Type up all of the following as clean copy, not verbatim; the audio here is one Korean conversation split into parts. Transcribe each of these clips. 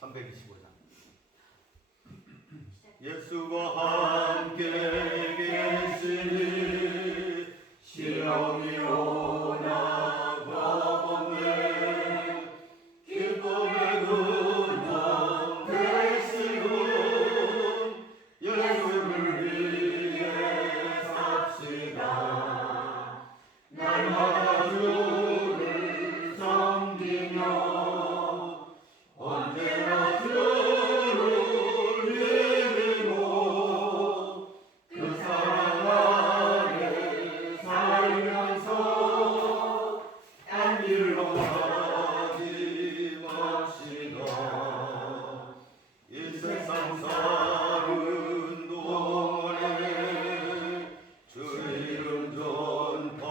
325장. 예수와 함께 계시니 시험이 오나 겁없네. 기쁨의 근원 되시는 예수를 위해 삽시다. 날마다 주를 섬기며 언제나 주를 믿고 그 사랑 안에 살면서 딴 길로 가지 맙시다. 이 세상 사는 동안에 주 이름 전파하면서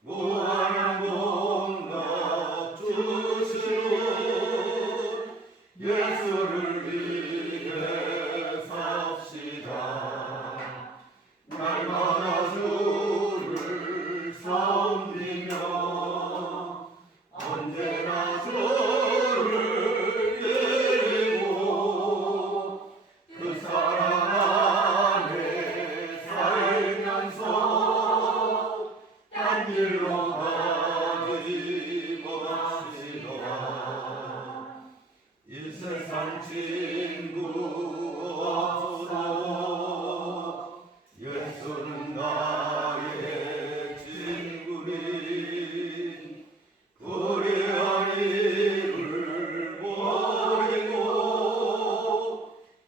무한한 공덕 주시는 예수를 위해 삽시다. 날마다 주를 섬기며 언제나 주를 드리고 그 사랑 안에 살면서 딴 길로 가지 맙시다. 이 세상 친구 없어 예수는 나의 친구니 불의한 일을 버리고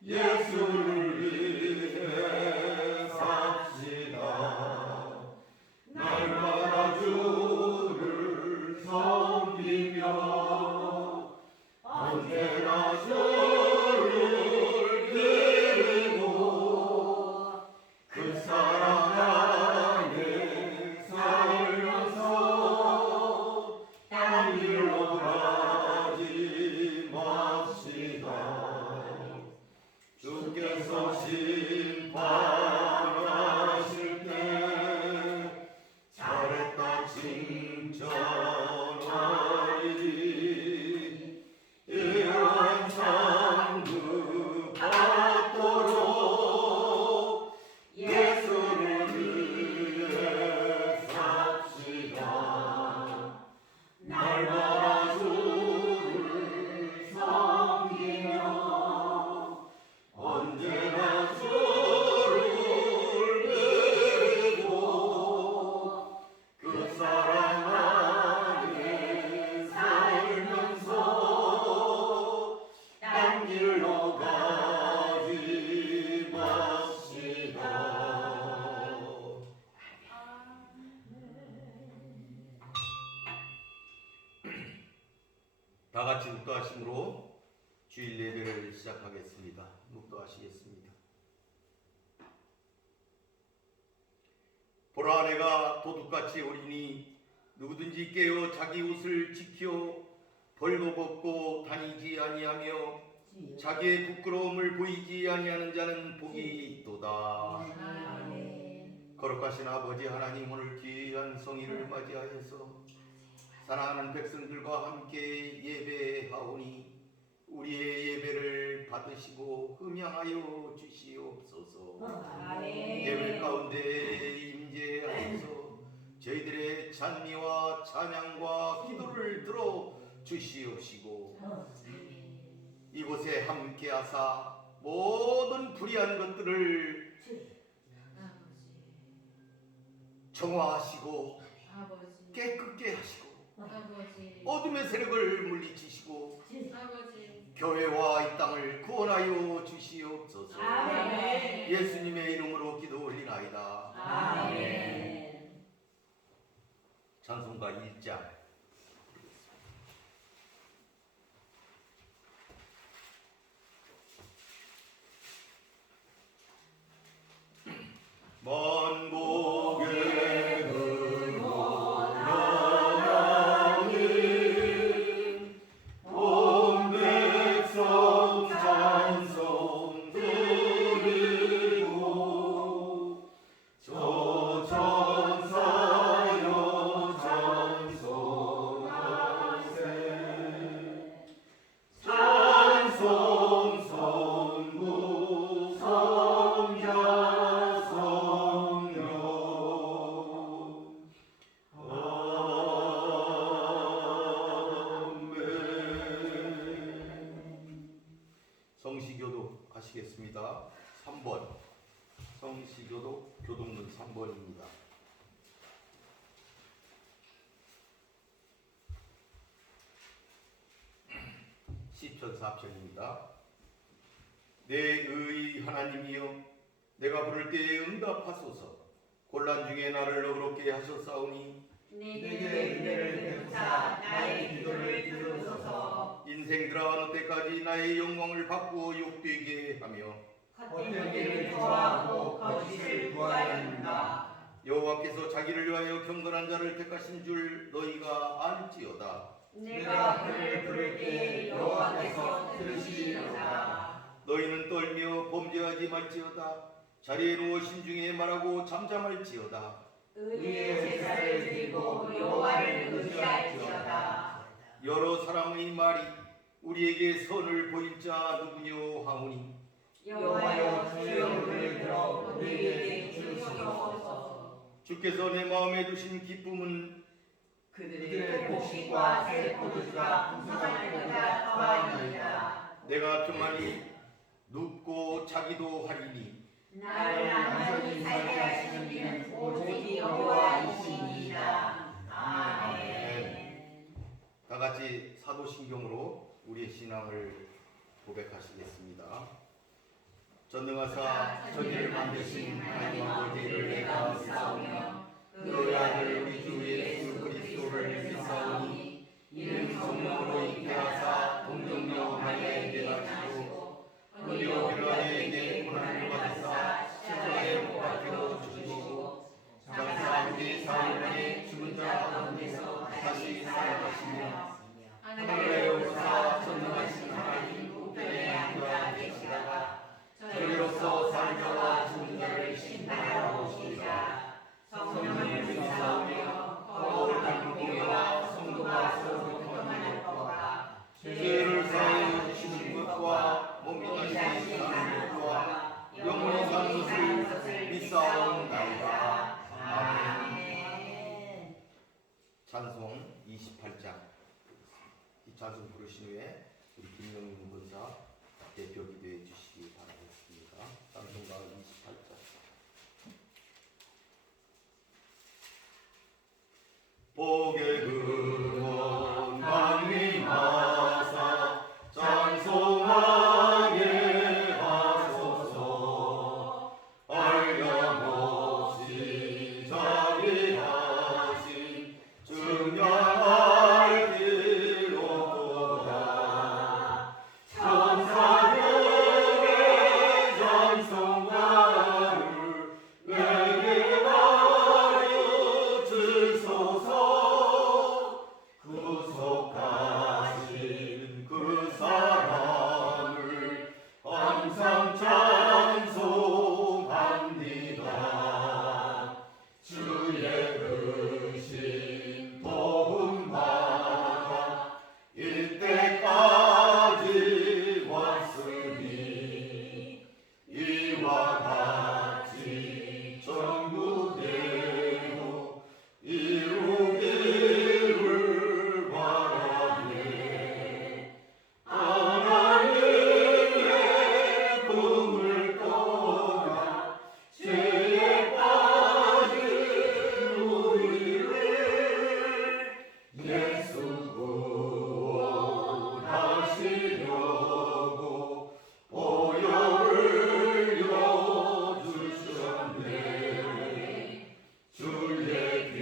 예수를 위해 삽시다. 날마다 주를 섬기며 언제나 주를 드리고 그 사랑 안에 살면서 딴 길로 가지 맙시다. 주께서 심판하실 때 잘했다 칭찬하리니 이러한 상급 받도록 예수를 위해 삽시다. 날마다 주를 섬기며 언제나 주를 드리고 그 사랑 안에 살면서 딴 길로 가지 맙시다. 다 같이 묵도하심으로 주일 예배를 시작하겠습니다. 묵도하시겠습니다. 보라, 내가 도둑같이 오리니 누구든지 깨어 자기 옷을 지켜 벌거벗고 다니지 아니하며 자기의 부끄러움을 보이지 아니하는 자는 복이 있도다. 거룩하신 아버지 하나님, 오늘 귀한 성일을 맞이하여서 사랑하는 백성들과 함께 예배하오니 우리의 예배를 받으시고 흠양하여 주시옵소서. 예배 가운데 임재하여서 저희들의 찬미와 찬양과 기도를 들어 주시옵시고 이곳에 함께하사 모든 불의한 것들을 정화하시고 깨끗게 하시고 어둠의 세력을 물리치시고 교회와 이 땅을 구원하여 주시옵소서. 아멘. 예수님의 이름으로 기도 올리나이다. 아멘. 찬송가 1장. 먼 목에 근원 하나님 온 백성 찬송 드리고 저 천사여 찬송 시편사 편입니다. 내 의 하나님이여, 내가 부를 때에 응답하소서. 곤란 중에 나를 어렵게 하셨사오니 내게 은혜를 베푸사 나의 기도를 들으소서. 인생 들어가는 때까지 나의 영광을 바꾸어 욕되게 하며 헛된 일을 좋아하고 거짓을 구하였는가. 여호와께서 자기를 위하여 경건한 자를 택하신 줄 너희가 알지어다. 내가 그를 부를 때에 여호와께서 들으시리로다. 너희는 떨며 범죄하지 말지어다. 자리에 누워 신중히 말하고 잠잠할지어다. 의의 제사를 드리고 여호와를 의지할지어다. 여러 사람의 말이 우리에게 선을 보일 자 누구뇨 하오니 여호와여 주의 눈을 들어 우리에게 주시옵소서. 주께서 내 마음에 두신 기쁨은 그들의 곡식과 새 포도주가 풍성할 때보다 더하니이다. 내가 평안히 눕고 자기도 하리니 나를 안전히 살게 하시는 이는 오직 여호와이시니이다. 아멘. 다 같이 사도신경으로 우리의 신앙을 고백하시겠습니다. 전능하사 천지를 만드신 하나님 아버지를 내가 믿사오며 그 아들 우리 주 예수 그리스도를 믿사오니 이는 성령으로 잉태하사 동정녀 마리아에게 나시고 본디오 빌라도에게 고난을 받으사 십자가에 못 박혀 죽으시고 장사 후에 사흘 만에 죽은 자 가운데서 다시 살아나시며 하늘에 오르사 전능하신 하나님 우편에 앉아 계시다가 저리로서 살자와 죽은 자를 심판하러 오시리라. 성령을 믿사오며 거룩한 공예와 성도가 서로 교통하는 것과 죄를 사하여 주시는 것과 몸이 다시 사는 것과 영원히 사는 것을 믿사옵나이다. 아멘. 찬송 28장. 이 찬송 부르신 후에 우리 김영민 권사 대표 기도해 주시기 바라겠습니다. 찬송가 28장. 복의 근원 만민하사 찬송하게 하소서. 얼령없이 자비하신 증량할 길 없도다. 천사들의 찬송가를 내게 가르쳐 주소서. 구속하신 그 사랑을 항상 찬송합니다. 주의 크신 도움받아 이때까지 왔으니 이와 같이 전국대로 이루기를 바라네. 하나님의 꿈을 떠나 죄에 빠진 우리를 예수 구원하시려고 보혈을 여주셨네. 주의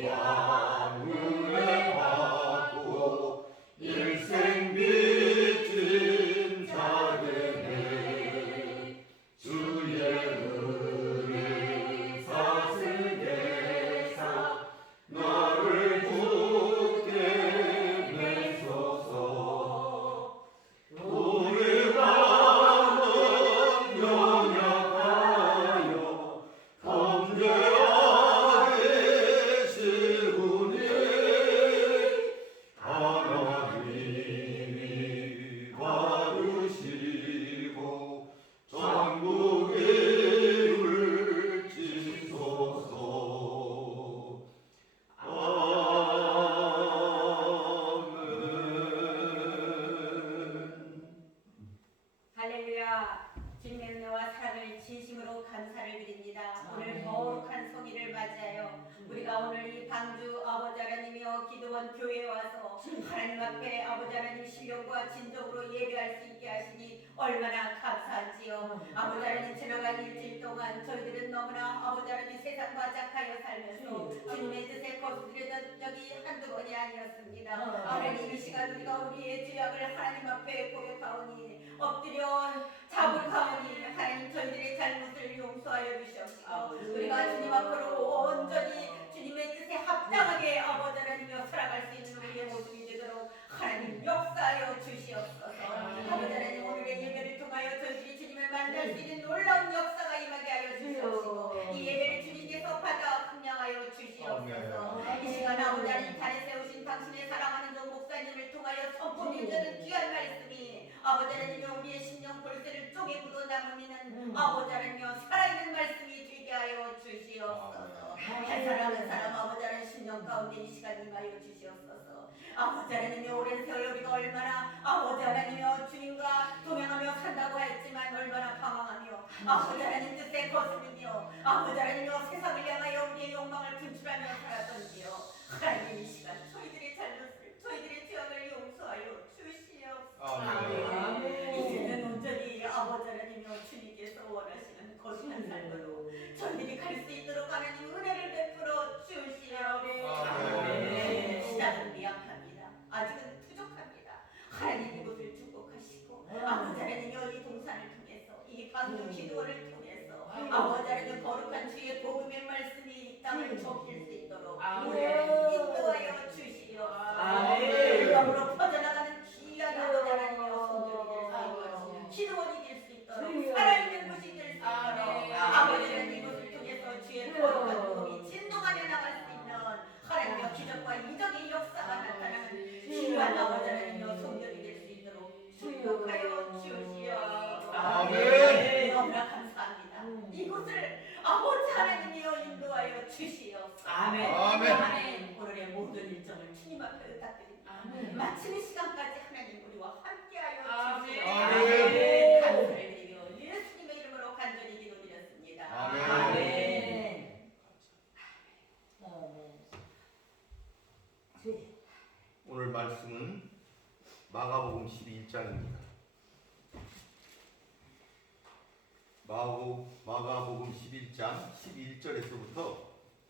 귀한 은혜 받고 일생 빚진 자들의 주의 은혜 사슬계사 나를 굳게 매소서. 우리 마음은 연약하여 범죄하기 쉬우니 하나님이 봐주시고 전국에 울지소서. 아멘. 할렐루야. 주님의 은혜와 사랑을 진심으로 감사를 드립니다. 오늘 거룩한 성일을 맞이하여 우리가 오늘 이 방주 아버지 하나님이여 기도와 한번 교회에 와서 하나님 앞에 아버지 하나님 신령과 진정으로 예배할 수 있게 하시니 얼마나 감사한지요. 아버지 하나님 지나간 일주일 동안 저희들은 너무나 아버지 하나님 세상과 작하여 살면서 주님의 뜻에 거스르던 적이 한두 번이 아니었습니다. 하나님 이 시간 우리가 우리의 죄악을 하나님 앞에 고백하오니 엎드려 자복하오니 하나님 저희들의 잘못을 용서하여 주시옵시고 우리가 주님 앞으로 온전히 주님의 뜻에 합당하게 아버지 하나님이여 살아갈 수 있는 우리의 모습이 되도록 하나님 역사하여 주시옵소서. 아버지 하나님 오늘의 예배를 통하여 저희들이 주님을 만날 수 있는 놀라운 역사가 임하게 하여 주시옵시고 이 예배를 주님께서 받아 긍량하여 주시옵소서. 이 시간 아버지 하나님 단에 세우신 당신의 사랑하는 종 목사님을 통하여 선포되는 귀한 말씀이 아버지 하나님이여 우리의 심령 골세를 쪼개 묻어 남으면 아버지 하나님이여 살아있는 말씀이 되게 하여 주시옵소서. 한 사람 한 사람 아버지 하나님 심령 가운데 이 시간 임하여 주시옵소서. 아버지 하나님이여 오랜 세월 우리가 얼마나 아버지 하나님이여 주님과 동행하며 산다고 했지만 얼마나 방황하며 아버지 하나님 뜻에 거스르며 아버지 하나님이여 세상을 향하여 우리의 욕망을 분출하며 살았던지요. 하나님 이 시간 저희들의 잘못을 저희들의 죄악을 용서하여 주시옵소서. 이제는 온전히 아버지 하나님이여 주님께서 원하시는 거룩한 삶으로 저희들이 갈 수 있도록 하나님 은혜를 베풀어 주시옵소서. 시작은 미약합니다. 아직은 부족합니다. 하나님 이곳을 축복하시고 아버지 하나님이여 이 동산을 통해서 이 방금 기도를 통해서 아버지 하나님 거룩한 주의 복음의 말씀이 이 땅을 적힐 수 있도록 우리를 인도하여 주시옵소서. 영으로 퍼져나가는 귀한 아버지 하나님이여 성전이 될 수 있도록 기도원이 될 수 있도록 살아있는 곳이 될 수 있도록 아버지 하나님 이곳을 통해서 주의 거룩한 복음이 진동하며 나갈 수 있는 하나님의 기적과 이적의 역사가 나타나는 귀한 아버지 하나님이여 성전이 될 수 있도록 축복하여 주시옵소서. 아멘. 너무나 감사합니다. 이곳을 아버지 하나님이여 인도하여 주시옵소서. 아멘. 오늘의 모든 일정을 주님 앞에 의탁드립니다. 마침의 시간까지 하나님 우리와 함께하여 주시옵소서. 아멘. 감사를 드리며 예수님의 이름으로 간절히 기도드렸습니다. 아멘. 오늘 말씀은 마가복음 12장입니다. 마가복음 11장 11절에서부터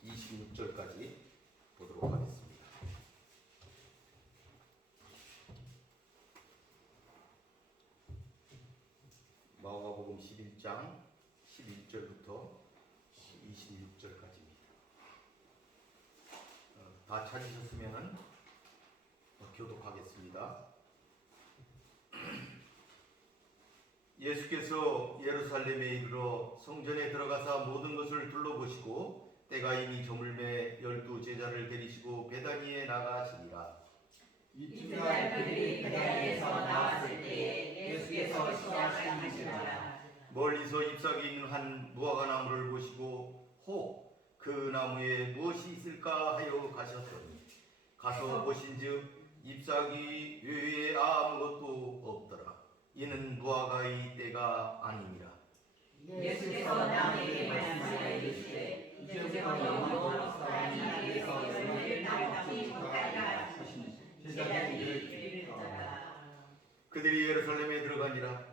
26절까지 보도록 하겠습니다. 마가복음 11장 11절부터 26절까지입니다. 다 찾으셨으면 교독하겠습니다. 예수께서 예루살렘에 이르러 성전에 들어가사 모든 것을 둘러보시고 때가 이미 저물매 12 제자를 데리시고 베다니에 나가시니라. 이튿날 그들이 베다니에서 나왔을 때에 예수께서 시작하시니라. 멀리서 잎사귀 있는 한 무화과 나무를 보시고 혹 그 나무에 무엇이 있을까 하여 가셨더니 가서 보신즉 잎사귀 외에 아무것도 없더라. 이는 무화과의 때가 아니니라. 예수께서 나무에게 말씀하여 이르시되 이제부터 영원토록 사람이 위에서 열매를 따먹지 못하리라 하시니 제자들이 들으리라. 그들이 예루살렘에 들어가니라.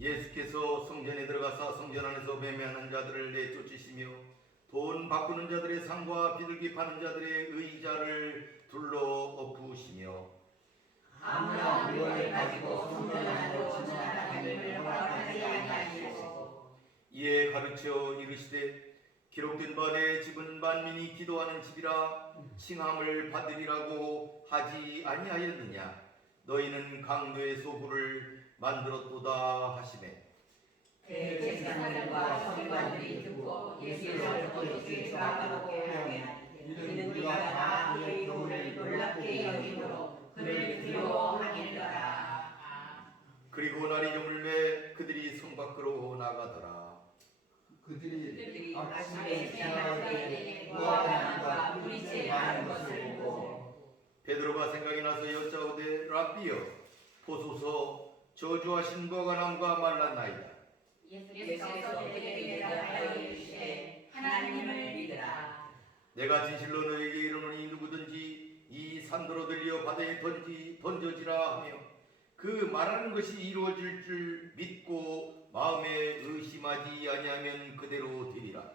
예수께서 성전에 들어가사 성전 안에서 매매하는 자들을 내쫓으시며 돈 바꾸는 자들의 상과 비둘기 파는 자들의 의자를 둘러 엎으시며 아무나 물건을 가지고 성전 안으로 진출하는 허락하지 아니하시고 이에 가르쳐 이르시되 기록된 바 내 집은 만민이 기도하는 집이라 칭함을 받으리라고 하지 아니하였느냐. 너희는 강도의 소굴을 만들었도다 하시매 대제사장들과 서기관들이 듣고 예수께서 주의 주가하게 하니 이는 우리가 다 그의 교훈을 놀랍게 여김으로 그를 두려워하니라. 그리고 날이 저물매 그들이 성 밖으로 나가더라. 그들이 아침에 지나갈 때에 무화과나무가 뿌리째 마른 것을 보고 베드로가 생각이 나서 여짜오되 라비여 보소서 저주하신 무화과나무가 말랐나이다. 예수께서 그들에게 대답하여 이르시되 하나님을 믿으라. 내가 진실로 너에게 이르노니 누구든지 이 산더러 들려 바다에 던져지라 하며 그 말하는 것이 이루어질 줄 믿고 마음에 의심하지 아니하면 그대로 되리라.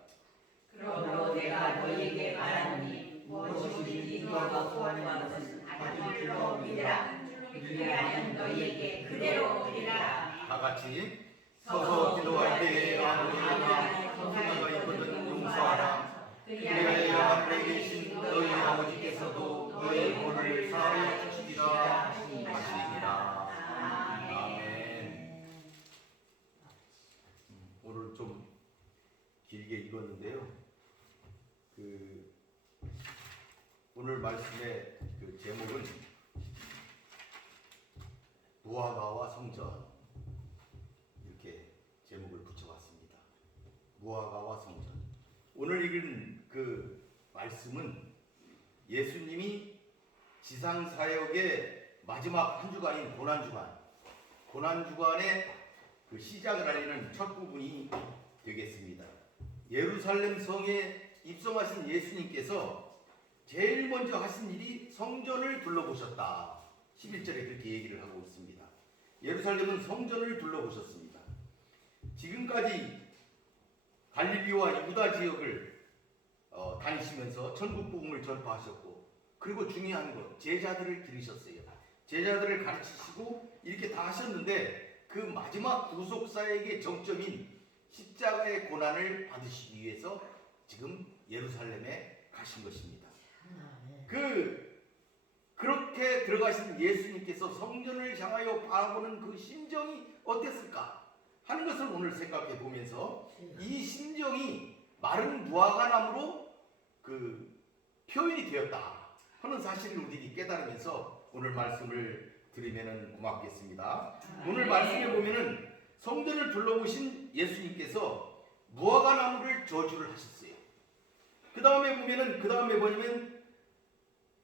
그러므로 내가 너희에게 말하노니 무엇이든지 너희가 구하는 것은 받을 줄로 믿으라. 그리하면 너희에게 그대로 되리라. 다 같이 서서 기도할 때에 아버지나 성소가 있거든 용서하라. 그리하여 하늘에 계신 너희 아버지께서도 너희 몸을 사하여 주시리라 하시니라. 아멘. 오늘 좀 길게 읽었는데요. 오늘 말씀의 제목은 무화과와 성전, 이렇게 제목을 붙여봤습니다. 무화과와 성전. 오늘 읽은 말씀은 예수님이 지상사역의 마지막 한 주간인 고난주간의 시작을 알리는 첫 부분이 되겠습니다. 예루살렘 성에 입성하신 예수님께서 제일 먼저 하신 일이 성전을 둘러보셨다. 11절에 그렇게 얘기를 하고 있습니다. 예루살렘은 성전을 둘러보셨습니다. 지금까지 갈릴리와 유다 지역을 다니시면서 천국 복음을 전파하셨고, 그리고 중요한 것, 제자들을 기르셨어요. 제자들을 가르치시고 이렇게 다 하셨는데 그 마지막 구속사역의 정점인 십자가의 고난을 받으시기 위해서 지금 예루살렘에 가신 것입니다. 그렇게 들어가신 예수님께서 성전을 향하여 바라보는 그 심정이 어땠을까 하는 것을 오늘 생각해 보면서 이 심정이 마른 무화과나무로 표현이 되었다 하는 사실을 우리들이 깨달으면서 오늘 말씀을 드리면 고맙겠습니다. 오늘 말씀에 보면은 성전을 둘러보신 예수님께서 무화과나무를 저주를 하셨어요. 그 다음에 뭐냐면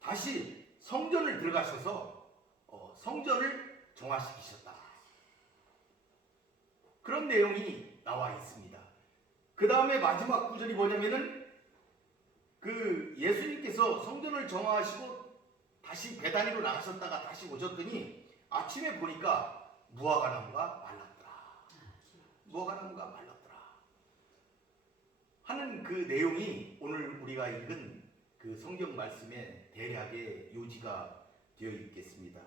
다시 성전을 들어가셔서 성전을 정화시키셨다. 그런 내용이 나와 있습니다. 그 다음에 마지막 구절이 뭐냐면은 예수님께서 성전을 정화하시고 다시 베다니로 나가셨다가 다시 오셨더니 아침에 보니까 무화과나무가 말랐더라 하는 그 내용이 오늘 우리가 읽은 성경 말씀의 대략의 요지가 되어 있겠습니다.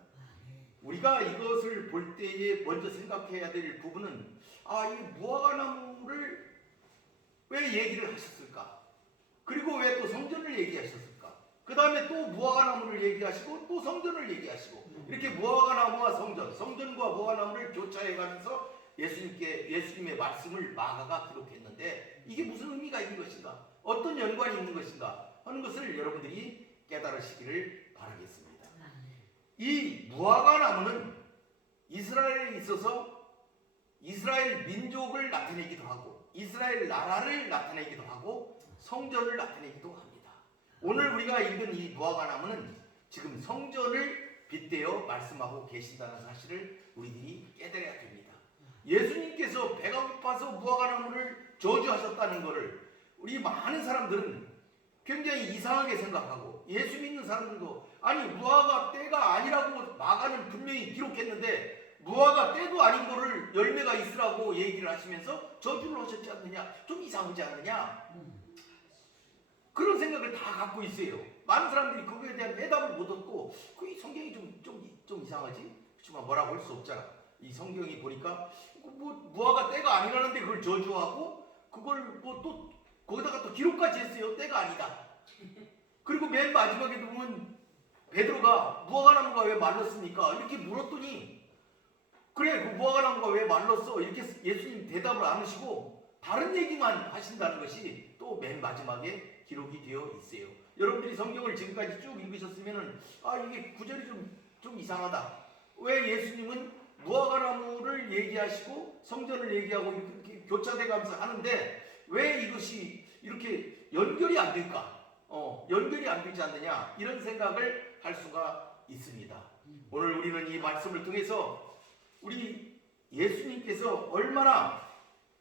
우리가 이것을 볼 때에 먼저 생각해야 될 부분은 이 무화과나무를 왜 얘기를 하셨을까? 그리고 왜 또 성전을 얘기하셨을까? 그 다음에 또 무화과나무를 얘기하시고 또 성전을 얘기하시고 이렇게 무화과나무와 성전과 무화과나무를 교차해가면서 예수님의 말씀을 마가가 기록했는데 이게 무슨 의미가 있는 것인가? 어떤 연관이 있는 것인가? 하는 것을 여러분들이 깨달으시기를 바라겠습니다. 이 무화과나무는 이스라엘에 있어서 이스라엘 민족을 나타내기도 하고 이스라엘 나라를 나타내기도 하고 성전을 나타내기도 합니다. 오늘 우리가 읽은 이 무화과나무는 지금 성전을 빗대어 말씀하고 계신다는 사실을 우리들이 깨달아야 됩니다. 예수님께서 배가 고파서 무화과나무를 저주하셨다는 것을 우리 많은 사람들은 굉장히 이상하게 생각하고, 예수 믿는 사람들도 무화과 때가 아니라고 마가는 분명히 기록했는데 무화과 때도 아닌 거를 열매가 있으라고 얘기를 하시면서 저주를 하셨지 않느냐, 좀 이상하지 않느냐, 그런 생각을 다 갖고 있어요. 많은 사람들이 그거에 대한 대답을 못 얻고 이 성경이 좀 이상하지? 그렇지만 뭐라고 할 수 없잖아. 이 성경이 보니까 무화과 때가 아니라는데 그걸 저주하고 그걸 또 거기다가 또 기록까지 했어요. 때가 아니다. 그리고 맨 마지막에 보면 베드로가 무화과나무가 왜 말랐습니까? 이렇게 물었더니 그래 그 무화과나무가 왜 말랐어? 이렇게 예수님 대답을 안 하시고 다른 얘기만 하신다는 것이 또 맨 마지막에 기록이 되어 있어요. 여러분들이 성경을 지금까지 쭉 읽으셨으면은 이게 구절이 좀 이상하다. 왜 예수님은 무화과나무를 얘기하시고 성전을 얘기하고 이렇게 교차돼 가면서 하는데 왜 이것이 이렇게 연결이 안 될까? 연결이 안 되지 않느냐? 이런 생각을 할 수가 있습니다. 오늘 우리는 이 말씀을 통해서 우리 예수님께서 얼마나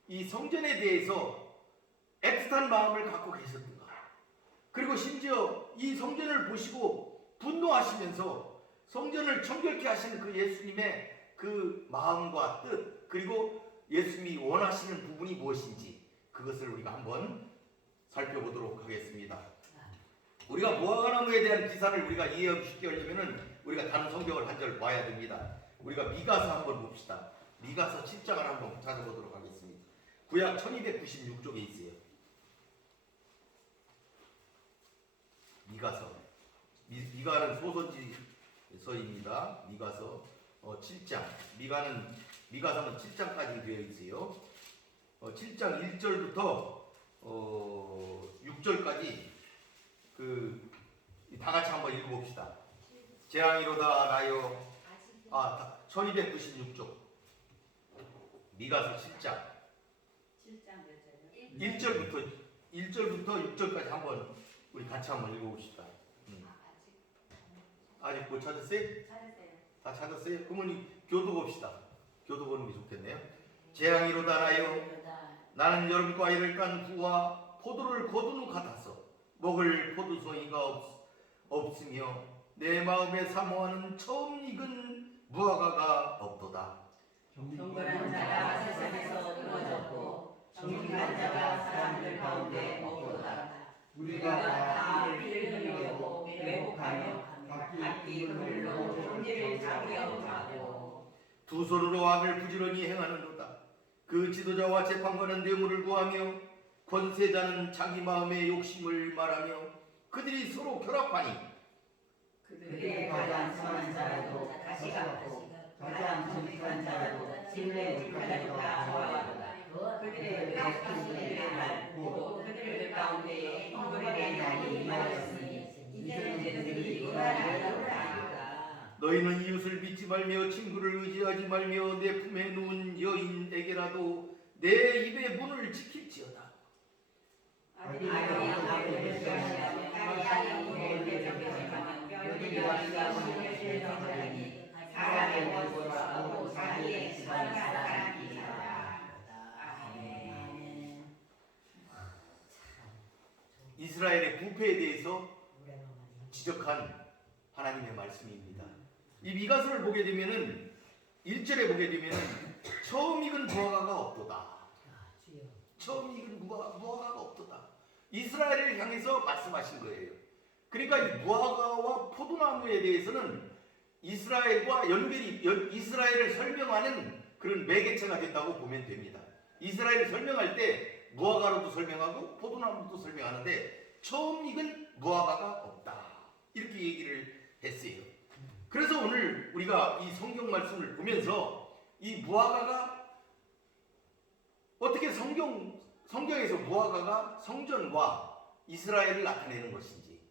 이 성전에 대해서 애틋한 마음을 갖고 계셨던가, 그리고 심지어 이 성전을 보시고 분노하시면서 성전을 정결케 하시는 그 예수님의 그 마음과 뜻, 그리고 예수님이 원하시는 부분이 무엇인지 그것을 우리가 한번 살펴보도록 하겠습니다. 우리가 무화과나무에 대한 기사를 우리가 이해하기 쉽게 하려면은 우리가 다른 성경을 한 절 봐야 됩니다. 우리가 미가서 한번 봅시다. 미가서 7장을 한번 찾아보도록 하겠습니다. 구약 1296쪽에 있어요. 미가서. 미가는 소선지서입니다. 미가서 7장. 미가서는 7장까지 되어 있어요. 7장 1절부터 6절까지 다 같이 한번 읽어봅시다. 재앙이로다 나여 1296쪽 미가서 7장 1절부터 6절까지 한번 우리 같이 한번 읽어봅시다. 아직 못 찾았어요? 다 찾았어요? 그러면 교도 봅시다. 교도 보는 게 좋겠네요. 재앙이로다 나여 나는 여름과일을 깐 후와 포도를 거둔 후 같았어. 먹을 포도송이가 없으며 내 마음에 사모하는 처음 익은 무화과가 없도다. 경건한 자가 세상에서 끊어졌고 정직한 자가 사람들 가운데 없도다. 우리가 다 피를 흘리고 왜곡하며 각기 그물로 종리를 잡으려고 두 손으로 악을 부지런히 행하는도다. 그 지도자와 재판관은 뇌물을 구하며 권세자는 자기 마음의 욕심을 말하며 그들이 서로 결합하니 그들의 가장 선한 자라도 가시같고 가장 정직한 자라도 진례 울타리가 좋아하도다. 그들의 왜곡한 일에 날고 그들 가운데에 형벌의 날이 임하였으니 이제는 그들이 요란하리로다. 너희는 이웃을 믿지 말며 친구를 의지하지 말며 내 품에 누운 여인에게라도 내 입의 문을 지킬지어다. 아들이 아버지를 대하며 딸이 부모를 대적하며 며느리와 시아버지를 대적하니 사람의 원수하고 자기의 집안을 사랑하리라. 아멘. 이스라엘의 부패에 대해서 지적한 하나님의 말씀입니다. 이 미가서를 보게 되면은 1절에 보게 되면은 처음 익은 무화과가 없도다. 처음 익은 무화과가 없도다. 이스라엘을 향해서 말씀하신 거예요. 그러니까 이 무화과와 포도나무에 대해서는 이스라엘과 이스라엘을 설명하는 그런 매개체가 됐다고 보면 됩니다. 이스라엘을 설명할 때 무화과로도 설명하고 포도나무도 설명하는데 처음 익은 무화과가 없다. 이렇게 얘기를 했어요. 그래서 오늘 우리가 이 성경 말씀을 보면서 이 무화과가 어떻게 성경에서 무화과가 성전과 이스라엘을 나타내는 것인지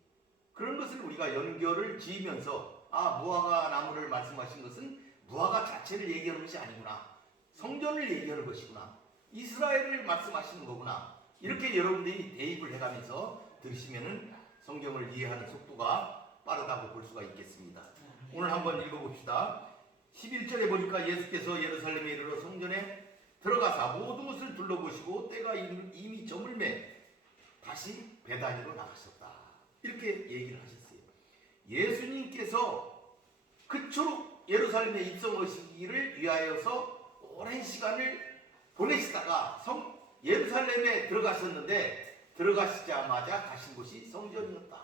그런 것을 우리가 연결을 지으면서 무화과 나무를 말씀하신 것은 무화과 자체를 얘기하는 것이 아니구나. 성전을 얘기하는 것이구나. 이스라엘을 말씀하시는 거구나. 이렇게 여러분들이 대입을 해가면서 들으시면은 성경을 이해하는 속도가 빠르다고 볼 수가 있겠습니다. 오늘 한번 읽어봅시다. 11절에 보니까 예수께서 예루살렘에 이르러 성전에 들어가사 모든 것을 둘러보시고 때가 이미 저물매 다시 베다니로 나가셨다. 이렇게 얘기를 하셨어요. 예수님께서 그토록 예루살렘에 입성하시기를 위하여서 오랜 시간을 보내시다가 예루살렘에 들어가셨는데 들어가시자마자 가신 곳이 성전이었다.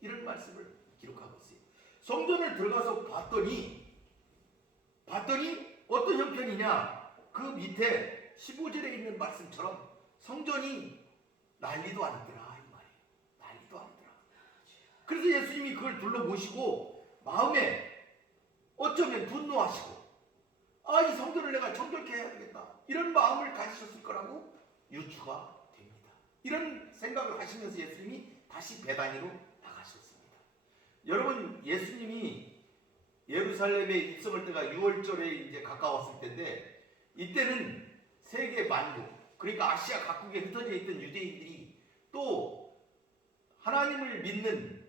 이런 말씀을 기록하고 있어요. 성전을 들어가서 봤더니 어떤 형편이냐? 그 밑에 15절에 있는 말씀처럼 성전이 난리도 아니더라 이 말이에요. 난리도 아니더라. 그래서 예수님이 그걸 둘러보시고 마음에 어쩌면 분노하시고 이 성전을 내가 정결케 해야 되겠다 이런 마음을 가지셨을 거라고 유추가 됩니다. 이런 생각을 하시면서 예수님이 다시 베다니로 나가셨습니다. 여러분, 예수님이 예루살렘에 입성할 때가 6월절에 이제 가까웠을 텐데 이때는 세계 만국, 그러니까 아시아 각국에 흩어져 있던 유대인들이 또 하나님을 믿는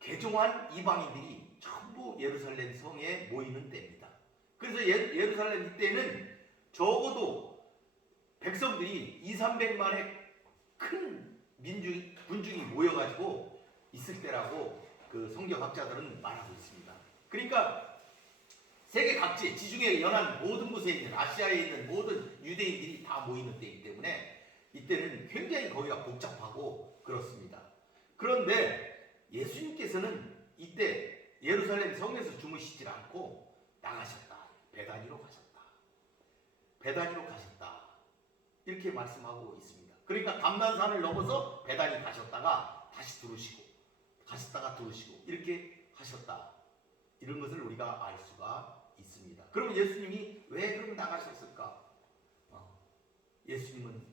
개종한 이방인들이 전부 예루살렘 성에 모이는 때입니다. 그래서 예루살렘 이때는 적어도 백성들이 200~300만의 큰 군중이 모여가지고 있을 때라고 그 성경학자들은 말하고 있습니다. 그러니까 세계 각지 지중해 연안 모든 곳에 있는 아시아에 있는 모든 유대인들이 다 모이는 때이기 때문에 이때는 굉장히 거기가 복잡하고 그렇습니다. 그런데 예수님께서는 이때 예루살렘 성에서 주무시질 않고 나가셨다. 베다니로 가셨다. 베다니로 가셨다. 이렇게 말씀하고 있습니다. 그러니까 감난산을 넘어서 베다니 가셨다가 다시 들어오시고 가셨다가 들어오시고 이렇게 하셨다. 이런 것을 우리가 알 수가 있습니다. 그럼 예수님이 왜 그럼 나가셨을까? 예수님은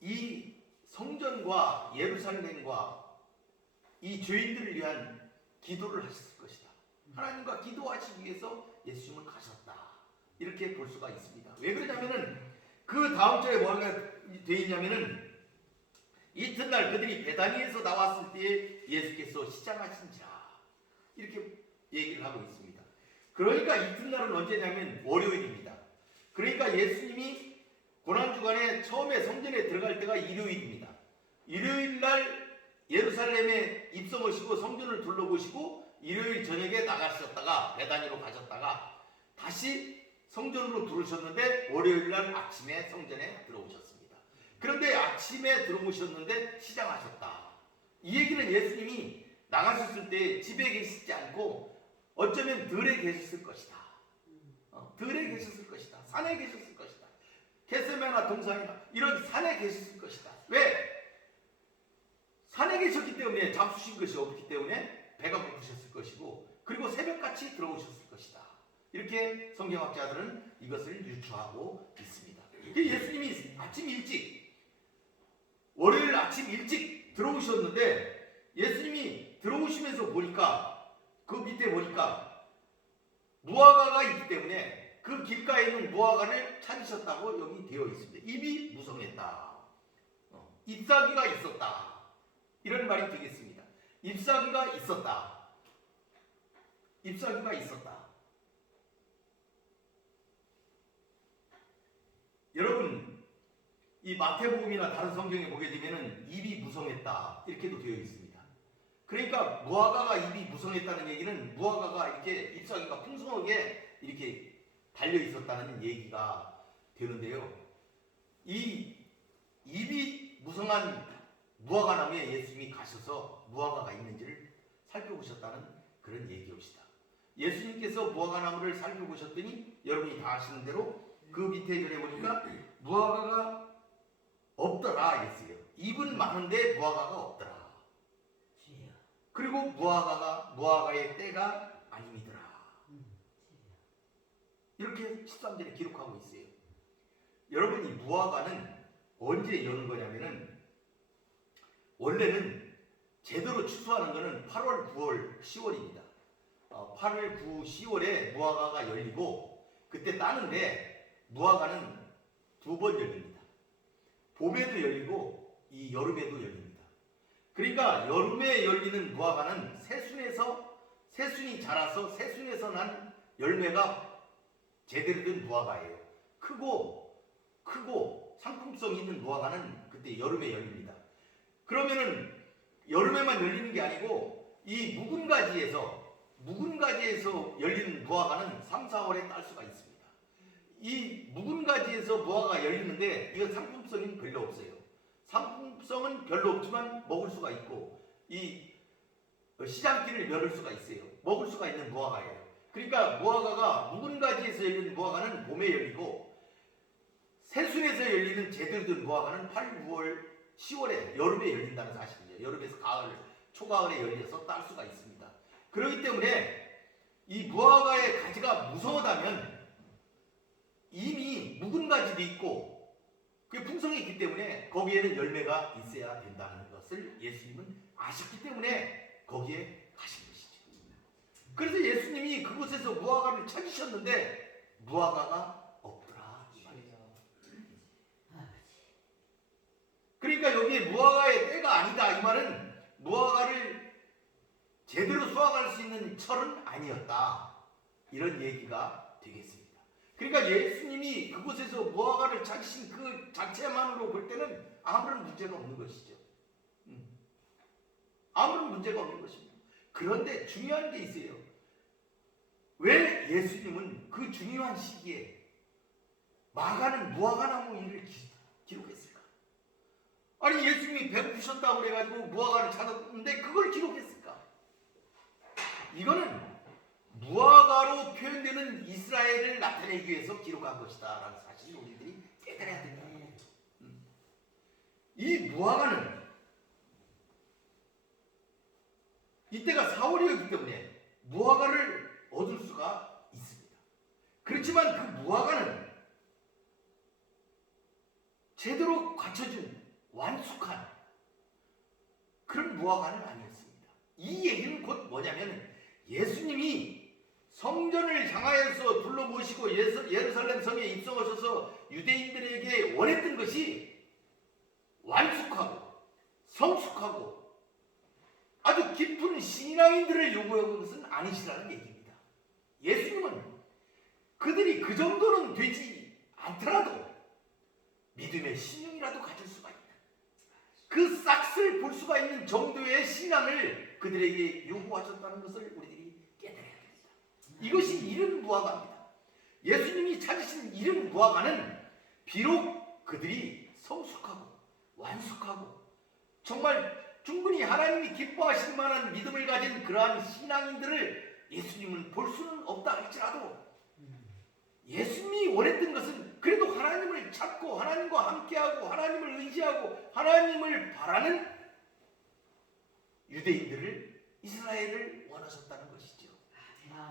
이 성전과 예루살렘과 이 죄인들을 위한 기도를 하셨을 것이다. 하나님과 기도하시기 위해서 예수님은 가셨다. 이렇게 볼 수가 있습니다. 왜 그러냐면은 그 다음 절에 뭐가 되어 있냐면은 이튿날 그들이 베다니에서 나왔을 때에 예수께서 시장하신지라 이렇게 얘기를 하고 있습니다. 그러니까 이튿날은 언제냐면 월요일입니다. 그러니까 예수님이 고난주간에 처음에 성전에 들어갈 때가 일요일입니다. 일요일날 예루살렘에 입성하시고 성전을 둘러보시고 일요일 저녁에 나가셨다가 베다니로 가셨다가 다시 성전으로 들어오셨는데 월요일날 아침에 성전에 들어오셨습니다. 그런데 아침에 들어오셨는데 시장하셨다. 이 얘기는 예수님이 나가셨을 때 집에 계시지 않고 어쩌면 들에 계셨을 것이다. 들에 계셨을 것이다. 산에 계셨을 것이다. 겟세마네 동산이나 이런 산에 계셨을 것이다. 왜? 산에 계셨기 때문에 잡수신 것이 없기 때문에 배가 고프셨을 것이고 그리고 새벽같이 들어오셨을 것이다. 이렇게 성경학자들은 이것을 유추하고 있습니다. 예수님이 아침 일찍 월요일 아침 일찍 들어오셨는데 예수님이 들어오시면서 보니까 그 밑에 보니까 무화과가 있기 때문에 그 길가에 있는 무화과를 찾으셨다고 여기 되어 있습니다. 입이 무성했다. 잎사귀가 있었다. 이런 말이 되겠습니다. 잎사귀가 있었다. 잎사귀가 있었다. 여러분 이 마태복음이나 다른 성경에 보게 되면은 입이 무성했다 이렇게도 되어 있습니다. 그러니까 무화과가 입이 무성했다는 얘기는 무화과가 이렇게 잎사귀가 풍성하게 이렇게 달려 있었다는 얘기가 되는데요. 이 입이 무성한 무화과나무에 예수님이 가셔서 무화과가 있는지를 살펴보셨다는 그런 얘기입니다. 예수님께서 무화과나무를 살펴보셨더니 여러분이 다 아시는 대로 그 밑에 전에 보니까 무화과가 없더라 이랬어요. 잎은 많은데 무화과가 없더라. 그리고 무화과의 때가 아님이더라. 이렇게 13절에 기록하고 있어요. 여러분 이 무화과는 언제 여는 거냐면은 원래는 제대로 추수하는 거는 8월, 9월, 10월입니다. 8월, 9, 10월에 무화과가 열리고 그때 따는데 무화과는 두 번 열립니다. 봄에도 열리고 이 여름에도 열립니다. 그러니까 여름에 열리는 무화과는 새순이 자라서 새순에서 난 열매가 제대로 된 무화과예요. 크고 상품성 있는 무화과는 그때 여름에 열립니다. 그러면은 여름에만 열리는 게 아니고 이 묵은 가지에서 열리는 무화과는 3, 4월에 딸 수가 있습니다. 이 묵은 가지에서 무화과가 열리는데 이건 상품성이 별로 없어요. 상품성은 별로 없지만 먹을 수가 있고 이 시장기를 열을 수가 있어요. 먹을 수가 있는 무화과예요. 그러니까 무화과가 묵은 가지에서 열리는 무화과는 봄에 열리고 새순에서 열리는 제대로 된 무화과는 8, 9월, 10월에 여름에 열린다는 사실이죠. 여름에서 가을, 초가을에 열려서 딸 수가 있습니다. 그렇기 때문에 이 무화과의 가지가 무성하다면 이미 묵은 가지도 있고 그게 풍성이 있기 때문에 거기에는 열매가 있어야 된다는 것을 예수님은 아셨기 때문에 거기에 가신 것이죠. 그래서 예수님이 그곳에서 무화과를 찾으셨는데 무화과가 없더라 이 말이죠. 그러니까 여기에 무화과의 때가 아니다 이 말은 무화과를 제대로 수확할 수 있는 철은 아니었다 이런 얘기가 되겠습니다. 그러니까 예수님이 그곳에서 무화과를 찾으신 그 자체만으로 볼 때는 아무런 문제가 없는 것이죠. 아무런 문제가 없는 것입니다. 그런데 중요한 게 있어요. 왜 예수님은 그 중요한 시기에 마가는 무화과나무 일을 기록했을까? 아니 예수님이 배고프셨다고 그래가지고 무화과를 찾았는데 그걸 기록했을까? 이거는 무화과로 표현되는 이스라엘을 나타내기 위해서 기록한 것이다 라는 사실을 우리들이 깨달아야 됩니다. 이 무화과는 이때가 4월이었기 때문에 무화과를 얻을 수가 있습니다. 그렇지만 그 무화과는 제대로 갖춰진 완숙한 그런 무화과는 아니었습니다. 이 얘기는 곧 뭐냐면 예수님이 성전을 향하여서 둘러모시고 예루살렘 성에 입성하셔서 유대인들에게 원했던 것이 완숙하고 성숙하고 아주 깊은 신앙인들을 요구하는 것은 아니시라는 얘기입니다. 예수님은 그들이 그 정도는 되지 않더라도 믿음의 신용이라도 가질 수가 있는 그 싹을 볼 수가 있는 정도의 신앙을 그들에게 요구하셨다는 것을 우리들이 깨달아야 됩니다. 이것이 이른 무화과입니다. 예수님이 찾으신 이른 무화과는 비록 그들이 성숙하고 완숙하고 정말 충분히 하나님이 기뻐하실 만한 믿음을 가진 그러한 신앙인들을 예수님은 볼 수는 없다 할지라도 예수님이 원했던 것은 그래도 하나님을 찾고 하나님과 함께하고 하나님을 의지하고 하나님을 바라는 유대인들을 이스라엘을 원하셨다는 것이죠.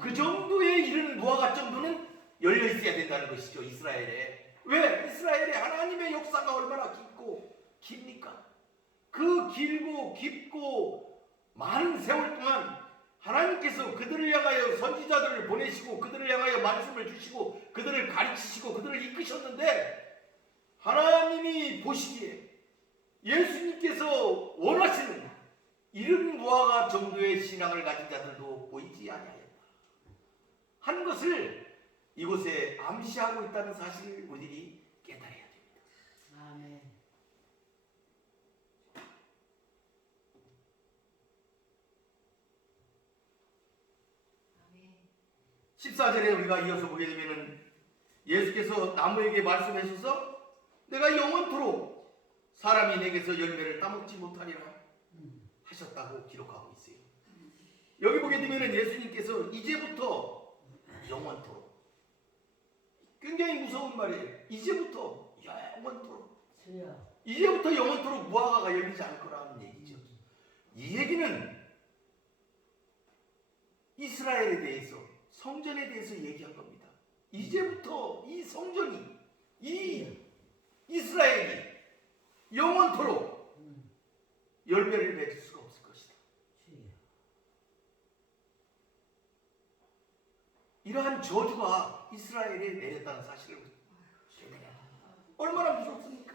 그 정도의 이른 무화과 정도는 열려 있어야 된다는 것이죠. 이스라엘에. 왜? 이스라엘에 하나님의 역사가 얼마나 깁니까? 그 길고 깊고 많은 세월 동안 하나님께서 그들을 향하여 선지자들을 보내시고 그들을 향하여 말씀을 주시고 그들을 가르치시고 그들을 이끄셨는데 하나님이 보시기에 예수님께서 원하시는 이른 무화과 정도의 신앙을 가진 자들도 보이지 아니하였다 하는 것을 이곳에 암시하고 있다는 사실을 우리들이 깨달아야 됩니다. 아멘. 14절에 우리가 이어서 보게 되면은 예수께서 나무에게 말씀하셔서 내가 영원토록 사람이 내게서 열매를 따먹지 못하리라 하셨다고 기록하고 있어요. 여기 보게 되면은 예수님께서 이제부터 영원토록 굉장히 무서운 말이에요. 이제부터 영원토록 이제부터 영원토록 무화과가 열리지 않을 거라는 얘기죠. 이 얘기는 이스라엘에 대해서 성전에 대해서 얘기한 겁니다. 이제부터 이 성전이 이 이스라엘이 영원토록 열매를 맺을 수가 없을 것이다. 이러한 저주가 이스라엘에 내렸다는 사실을 얼마나 무섭습니까?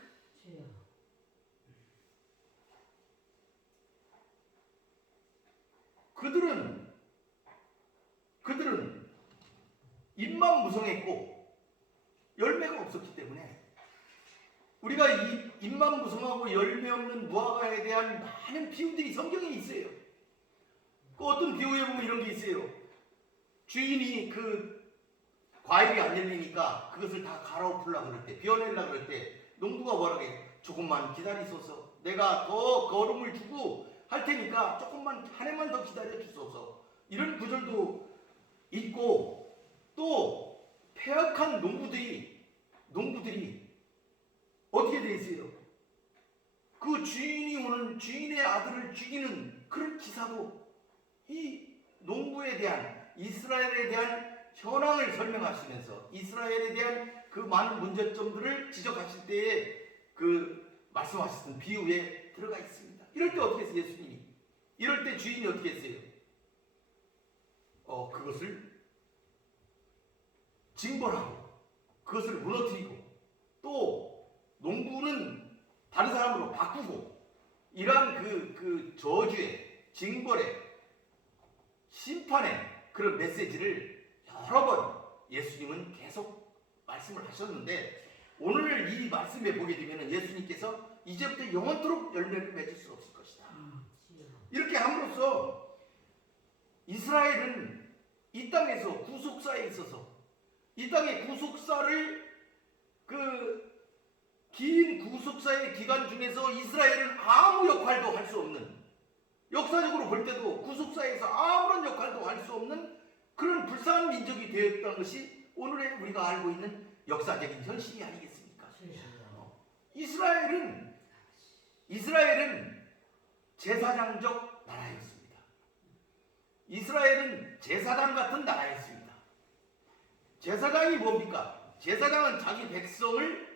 그들은 입만 무성했고 열매가 없었기 때문에 우리가 이 입만 무성하고 열매 없는 무화과에 대한 많은 비유들이 성경에 있어요. 그 어떤 비유에 보면 이런 게 있어요. 주인이 그 과일이 안 열리니까 그것을 다 갈아엎으려고 그럴 때, 비워내려고 그럴 때 농부가 뭐라고 해요? 조금만 기다리소서. 내가 더 거름을 주고 할 테니까 조금만 한 해만 더 기다려 주소서. 이런 구절도 있고 또 폐역한 농부들이 어떻게 돼 있어요? 그 주인이 오는 주인의 아들을 죽이는 그런 기사도 이 농부에 대한 이스라엘에 대한 현황을 설명하시면서 이스라엘에 대한 그 많은 문제점들을 지적하실 때에 그 말씀하셨던 비유에 들어가 있습니다. 이럴 때 어떻게 했어요? 예수님이 이럴 때 주인이 어떻게 했어요? 그것을 징벌하고 그것을 무너뜨리고 또 농부는 다른 사람으로 바꾸고 이러한 그 저주의 징벌의 심판의 그런 메시지를 여러 번 예수님은 계속 말씀을 하셨는데 오늘 이 말씀에 보게 되면 예수님께서 이제부터 영원토록 열매를 맺을 수 없을 것이다. 이렇게 함으로써 그럼으로써 이스라엘은 이 땅에서 구속사에 있어서 이 땅의 구속사를 그 긴 구속사의 기간 중에서 이스라엘은 아무 역할도 할 수 없는, 역사적으로 볼 때도 구속사에서 아무런 역할도 할 수 없는 그런 불쌍한 민족이 되었다는 것이 오늘의 우리가 알고 있는 역사적인 현실이 아니겠습니까? 이스라엘은 제사장적 나라였습니다. 이스라엘은 제사장 같은 나라였습니다. 제사장이 뭡니까? 제사장은 자기 백성을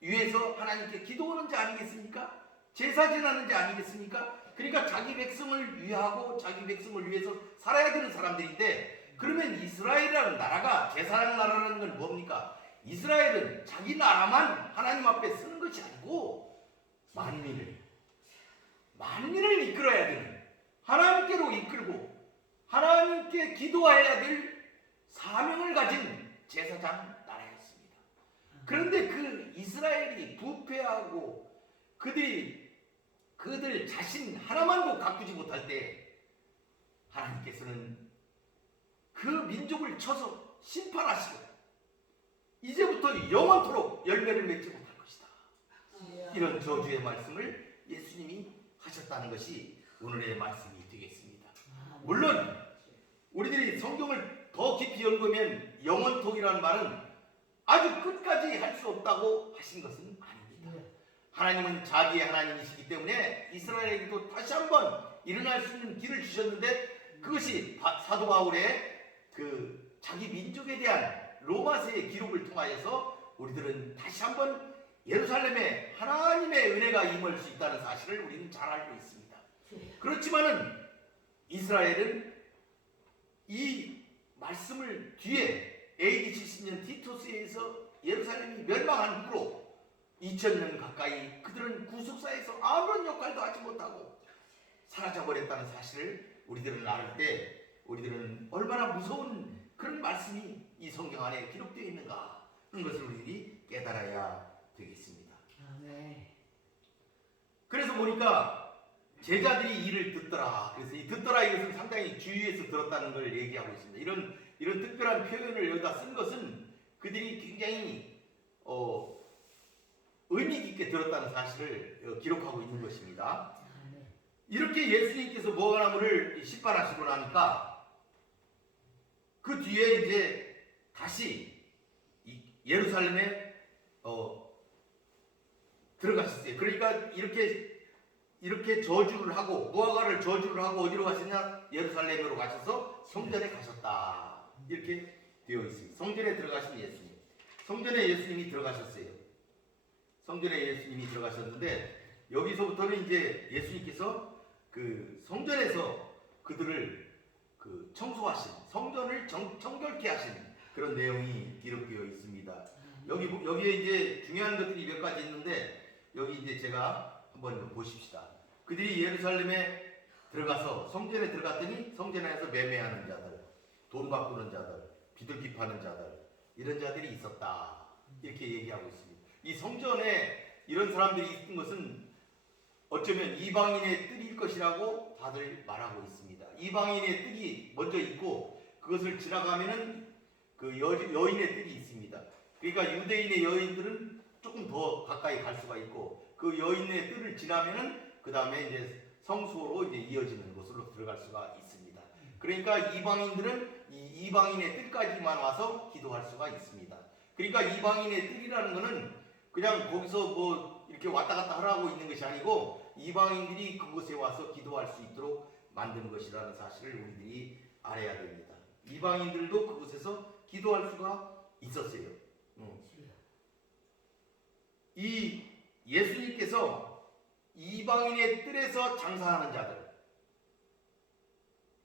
위해서 하나님께 기도하는 자 아니겠습니까? 제사 지내는 자 아니겠습니까? 그러니까 자기 백성을 위하고 자기 백성을 위해서 살아야 되는 사람들인데, 그러면 이스라엘이라는 나라가 제사장 나라라는 건 뭡니까? 이스라엘은 자기 나라만 하나님 앞에 쓰는 것이 아니고 만민을 이끌어야 되는, 하나님께로 이끌고 하나님께 기도해야 될 사명을 가진 제사장 나라였습니다. 그런데 그 이스라엘이 부패하고 그들 자신 하나만도 가꾸지 못할 때 하나님께서는 그 민족을 쳐서 심판하시고 이제부터 영원토록 열매를 맺지 못할 것이다. 이런 저주의 말씀을 예수님이 하셨다는 것이 오늘의 말씀이 되겠습니다. 물론 우리들이 성경을 더 깊이 연구하면 영원토이라는 말은 아주 끝까지 할 수 없다고 하신 것은 아닙니다. 하나님은 자기의 하나님이시기 때문에 이스라엘에게도 다시 한번 일어날 수 있는 길을 주셨는데, 그것이 사도 바울의 그 자기 민족에 대한 로마서의 기록을 통하여서 우리들은 다시 한번 예루살렘에 하나님의 은혜가 임할 수 있다는 사실을 우리는 잘 알고 있습니다. 그렇지만은 이스라엘은 이 말씀을 뒤에 AD 70년 티토스에서 예루살렘이 멸망한 후로 2000년 가까이 그들은 구속사에서 아무런 역할도 하지 못하고 사라져버렸다는 사실을 우리들은 알 때 우리들은 얼마나 무서운 그런 말씀이 이 성경 안에 기록되어 있는가 하는 것을 우리들이 깨달아야 되겠습니다. 그래서 보니까 제자들이 이를 듣더라. 그래서 이 듣더라 이것은 상당히 주의해서 들었다는 걸 얘기하고 있습니다. 이런 특별한 표현을 여기다 쓴 것은 그들이 굉장히 의미 깊게 들었다는 사실을 기록하고 있는 것입니다. 이렇게 예수님께서 무화과나무를 심판하시고 나니까 그 뒤에 이제 다시 예루살렘에 들어가셨어요. 그러니까 이렇게 저주를 하고 무화과를 저주를 하고 어디로 가셨냐? 예루살렘으로 가셔서 성전에 가셨다. 이렇게 되어 있습니다. 성전에 들어가신 예수님. 성전에 예수님이 들어가셨어요. 성전에 예수님이 들어가셨는데 여기서부터는 이제 예수님께서 그 성전에서 그들을 그 청소하신, 성전을 정결케 하신 그런 내용이 기록되어 있습니다. 여기에 이제 중요한 것들이 몇 가지 있는데 여기 이제 제가 한번 보십시다. 그들이 예루살렘에 들어가서 성전에 들어갔더니 성전 안에서 매매하는 자들, 돈 바꾸는 자들, 비둘기 파는 자들, 이런 자들이 있었다. 이렇게 얘기하고 있습니다. 이 성전에 이런 사람들이 있는 것은 어쩌면 이방인의 뜰일 것이라고 다들 말하고 있습니다. 이방인의 뜰이 먼저 있고 그것을 지나가면은 그 여인의 뜰이 있습니다. 그러니까 유대인의 여인들은 조금 더 가까이 갈 수가 있고 그 여인의 뜰을 지나면은 그 다음에 이제 성소로 이제 이어지는 곳으로 들어갈 수가 있습니다. 그러니까 이방인들은 이 이방인의 뜰까지만 와서 기도할 수가 있습니다. 그러니까 이방인의 뜰이라는 것은 그냥 거기서 뭐 이렇게 왔다 갔다 하라고 있는 것이 아니고 이방인들이 그곳에 와서 기도할 수 있도록 만든 것이라는 사실을 우리들이 알아야 됩니다. 이방인들도 그곳에서 기도할 수가 있었어요. 이 예수님께서 이방인의 뜰에서 장사하는 자들,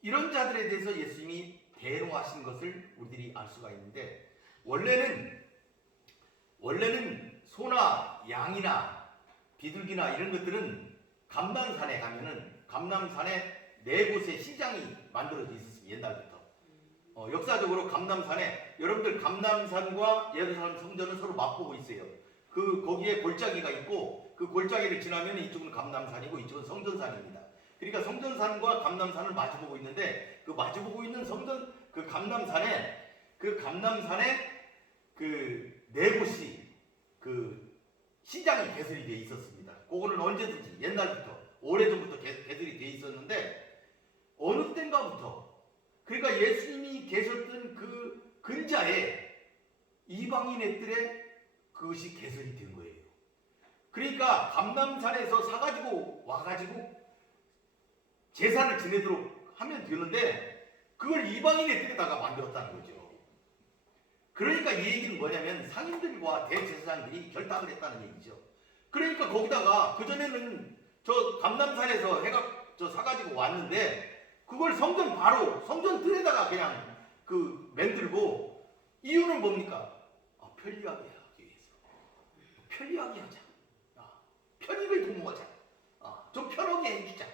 이런 자들에 대해서 예수님이 대롱하신 것을 우리들이 알 수가 있는데 원래는 소나 양이나 비둘기나 이런 것들은 감람산에 가면은 감람산에 네 곳의 시장이 만들어져 있었습니다. 옛날부터. 역사적으로 감람산에 여러분들 감람산과 예루살렘 성전은 서로 맞보고 있어요. 거기에 골짜기가 있고 그 골짜기를 지나면 이쪽은 감람산이고 이쪽은 성전산입니다. 그러니까 성전산과 감람산을 마주보고 있는데 그 마주보고 있는 성전 그 감람산에 그 네 곳이 그 시장이 개설이 돼 있었습니다. 그거는 언제든지 옛날부터 오래전부터 개설이 돼 있었는데 어느 때인가부터 그러니까 예수님이 계셨던 그 근자에 이방인의 뜰에 그것이 개설이 된 거예요. 그러니까 감람산에서 사가지고 와가지고 제사를 지내도록 하면 되는데 그걸 이방인의 뜰에다가 만들었다는 거죠. 그러니까 이 얘기는 뭐냐면 상인들과 대제사장들이 결탁을 했다는 얘기죠. 그러니까 거기다가 그전에는 저 감람산에서 해가 저 사가지고 왔는데 그걸 성전 뜰에다가 그냥 그 만들고 이유는 뭡니까? 편리하게 하기 위해서. 편리하게 하자. 편익을 도모하자. 좀 편하게 해주자.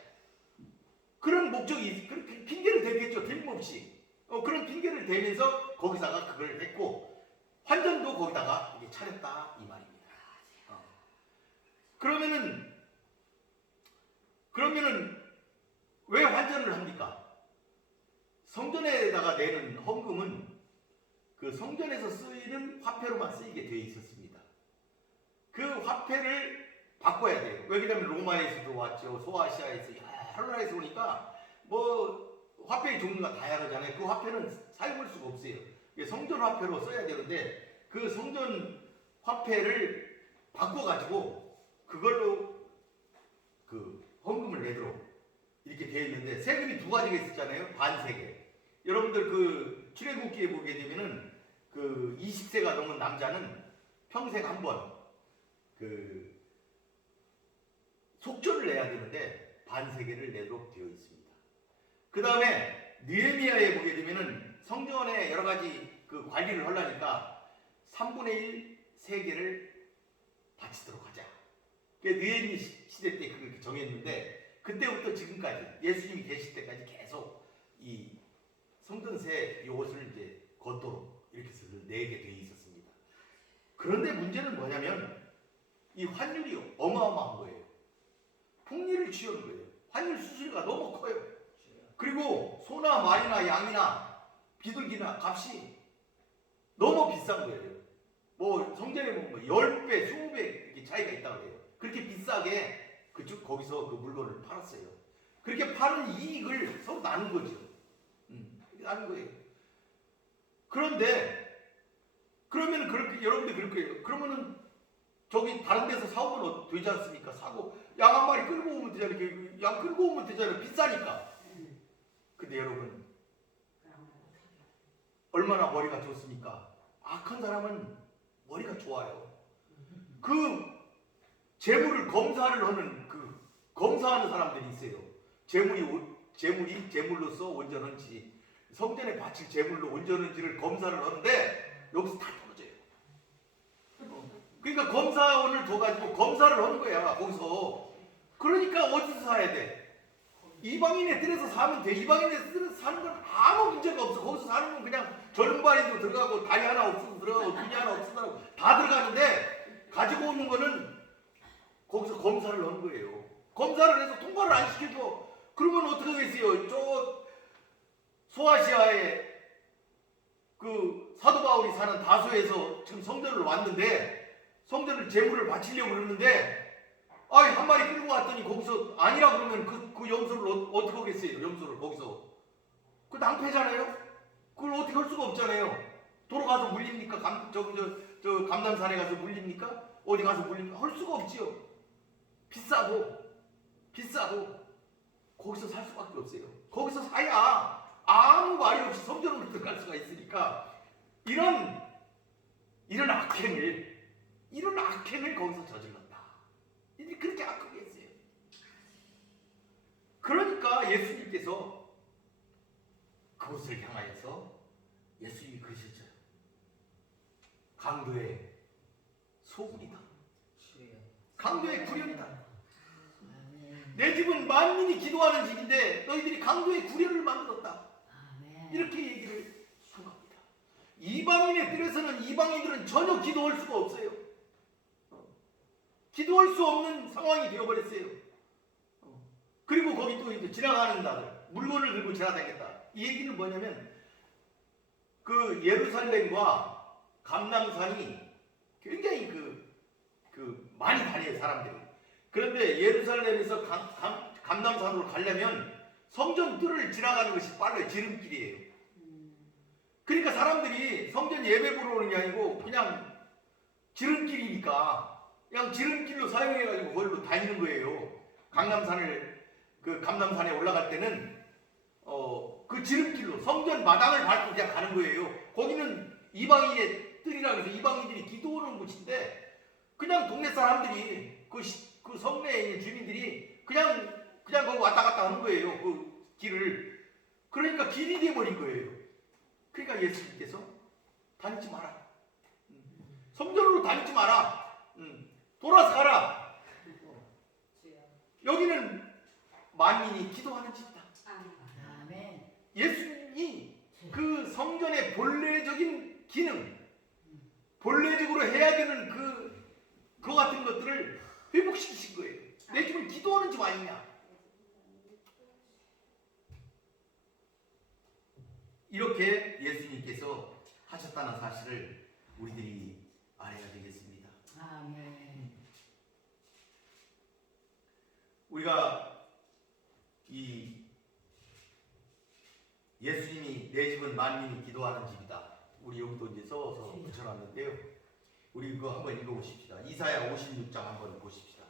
그런 목적이 그렇게 핑계를 대겠죠. 틀림없이. 그런 핑계를 대면서 거기다가 그걸 했고 환전도 거기다가 이게 차렸다 이 말입니다. 그러면은 왜 환전을 합니까? 성전에다가 내는 헌금은 그 성전에서 쓰이는 화폐로만 쓰이게 되어 있었습니다. 그 화폐를 바꿔야 돼요. 왜냐하면 로마에서도 왔죠. 소아시아에서 여러 나라에서 오니까 뭐 화폐의 종류가 다양하잖아요. 그 화폐는 사용할 수가 없어요. 성전 화폐로 써야 되는데 그 성전 화폐를 바꿔가지고 그걸로 그 헌금을 내도록 이렇게 되어 있는데 세금이 두 가지가 있었잖아요. 반세계. 여러분들 그 출애굽기에 보게 되면은 그 20세가 넘은 남자는 평생 한 번 그 속전을 내야 되는데 반세계를 내도록 되어 있습니다. 그 다음에 느헤미야에 보게 되면은 성전에 여러 가지 그 관리를 하려니까 3분의 1 세계를 바치도록 하자. 느헤미야 시대 때 그렇게 정했는데 그때부터 지금까지 예수님이 계실 때까지 계속 이 성전세 이것을 이제 걷도록 이렇게 해서 내게 되어 있었습니다. 그런데 문제는 뭐냐면 이 환율이 어마어마한 거예요. 풍리를 취하는 거예요. 환율 수수료가 너무 커요. 그리고 소나 말이나 양이나 비둘기나 값이 너무 비싼 거예요. 뭐 성전에 보면 10배, 20배 이렇게 차이가 있다고 해요. 그렇게 비싸게 거기서 그 물건을 팔았어요. 그렇게 파는 이익을 서로 나눈 거죠. 나눈 거예요. 그런데 그러면 그렇게 여러분들 그럴 거예요. 그러면은 저기 다른 데서 사오면 되지 않습니까? 사고 양 한 마리 끌고 오면 되잖아요. 양 끌고 오면 되잖아요. 비싸니까. 근데 여러분 얼마나 머리가 좋습니까? 악한 사람은 머리가 좋아요. 그 재물을 검사하는 사람들이 있어요. 재물이 재물로서 온전한지 성전에 바칠 재물로 온전한지를 검사를 하는데 여기서 다 떨어져요. 그러니까 검사원을 둬가지고 검사를 하는 거야 거기서. 그러니까 어디서 사야 돼? 이방인의 뜰에서 사면 돼. 이방인의 뜰에서 사는 건 아무 문제가 없어. 거기서 사는 건 그냥 절름발이도 들어가고 다리 하나 없어도 들어가고 눈이 하나 없어도 다 들어가는데 가지고 오는 거는 거기서 검사를 하는 거예요. 검사를 해서 통과를 안 시켜줘. 그러면 어떻게 하겠어요? 저 소아시아에 그 사도 바울이 사는 다소에서 지금 성전을 왔는데 성전을 제물을 바치려고 그러는데 한 마리 끌고 왔더니 거기서 아니라 그러면 그 염소를 어떻게 하겠어요? 염소를 거기서 그 낭패잖아요. 그걸 어떻게 할 수가 없잖아요. 돌아가서 물립니까? 저 감람산에 가서 물립니까? 어디 가서 물립니까? 할 수가 없지요. 비싸고 거기서 살 수밖에 없어요. 거기서 사야 아무 말이 없이 성전으로 들어갈 수가 있으니까 이런 악행을 거기서 저질렀다. 이들이 그렇게 악하게 했어요. 그러니까 예수님께서 그곳을 향하여서 예수님이 그러셨죠. 강도의 소굴이다. 강도의 구련이다. 내 집은 만민이 기도하는 집인데 너희들이 강도의 구련을 만들었다. 이렇게 얘기를 한 겁니다. 이방인의 뜰에서는 이방인들은 전혀 기도할 수가 없어요. 기도할 수 없는 상황이 되어버렸어요. 그리고 거기 또 이제 지나가는 자들 물건을 들고 지나다녔다. 이 얘기는 뭐냐면 그 예루살렘과 감람산이 굉장히 많이 다녀요 사람들이. 그런데 예루살렘에서 감람산으로 가려면 성전 뜰을 지나가는 것이 빠르게 지름길이에요. 그러니까 사람들이 성전 예배 보러 오는 게 아니고 그냥 지름길이니까 그냥 지름길로 사용해가지고 거기로 다니는 거예요. 감람산에 올라갈 때는 그 지름길로 성전 마당을 밟고 그냥 가는 거예요. 거기는 이방인의 뜰이라고 해서 이방인들이 기도하는 곳인데 그냥 동네 사람들이 그 성내에 있는 주민들이 그냥 거기 왔다 갔다 하는 거예요. 그 길을. 그러니까 길이 돼버린 거예요. 그러니까 예수님께서 다니지 마라. 성전으로 다니지 마라. 돌아서 가라. 여기는 만민이 기도하는 집이다. 아멘. 예수님이 그 성전의 본래적인 기능, 본래적으로 해야 되는 그거 같은 것들을 회복시키신 거예요. 내 집은 기도하는 집 아니냐. 이렇게 예수님께서 하셨다는 사실을 우리들이 알아야 되겠습니다. 아멘. 우리가 이 예수님이 내 집은 만민이 기도하는 집이다. 우리 여기도 이제 써서 붙여놨는데요. 우리 그거 한번 읽어보십시다. 이사야 56장 한번 보십시다.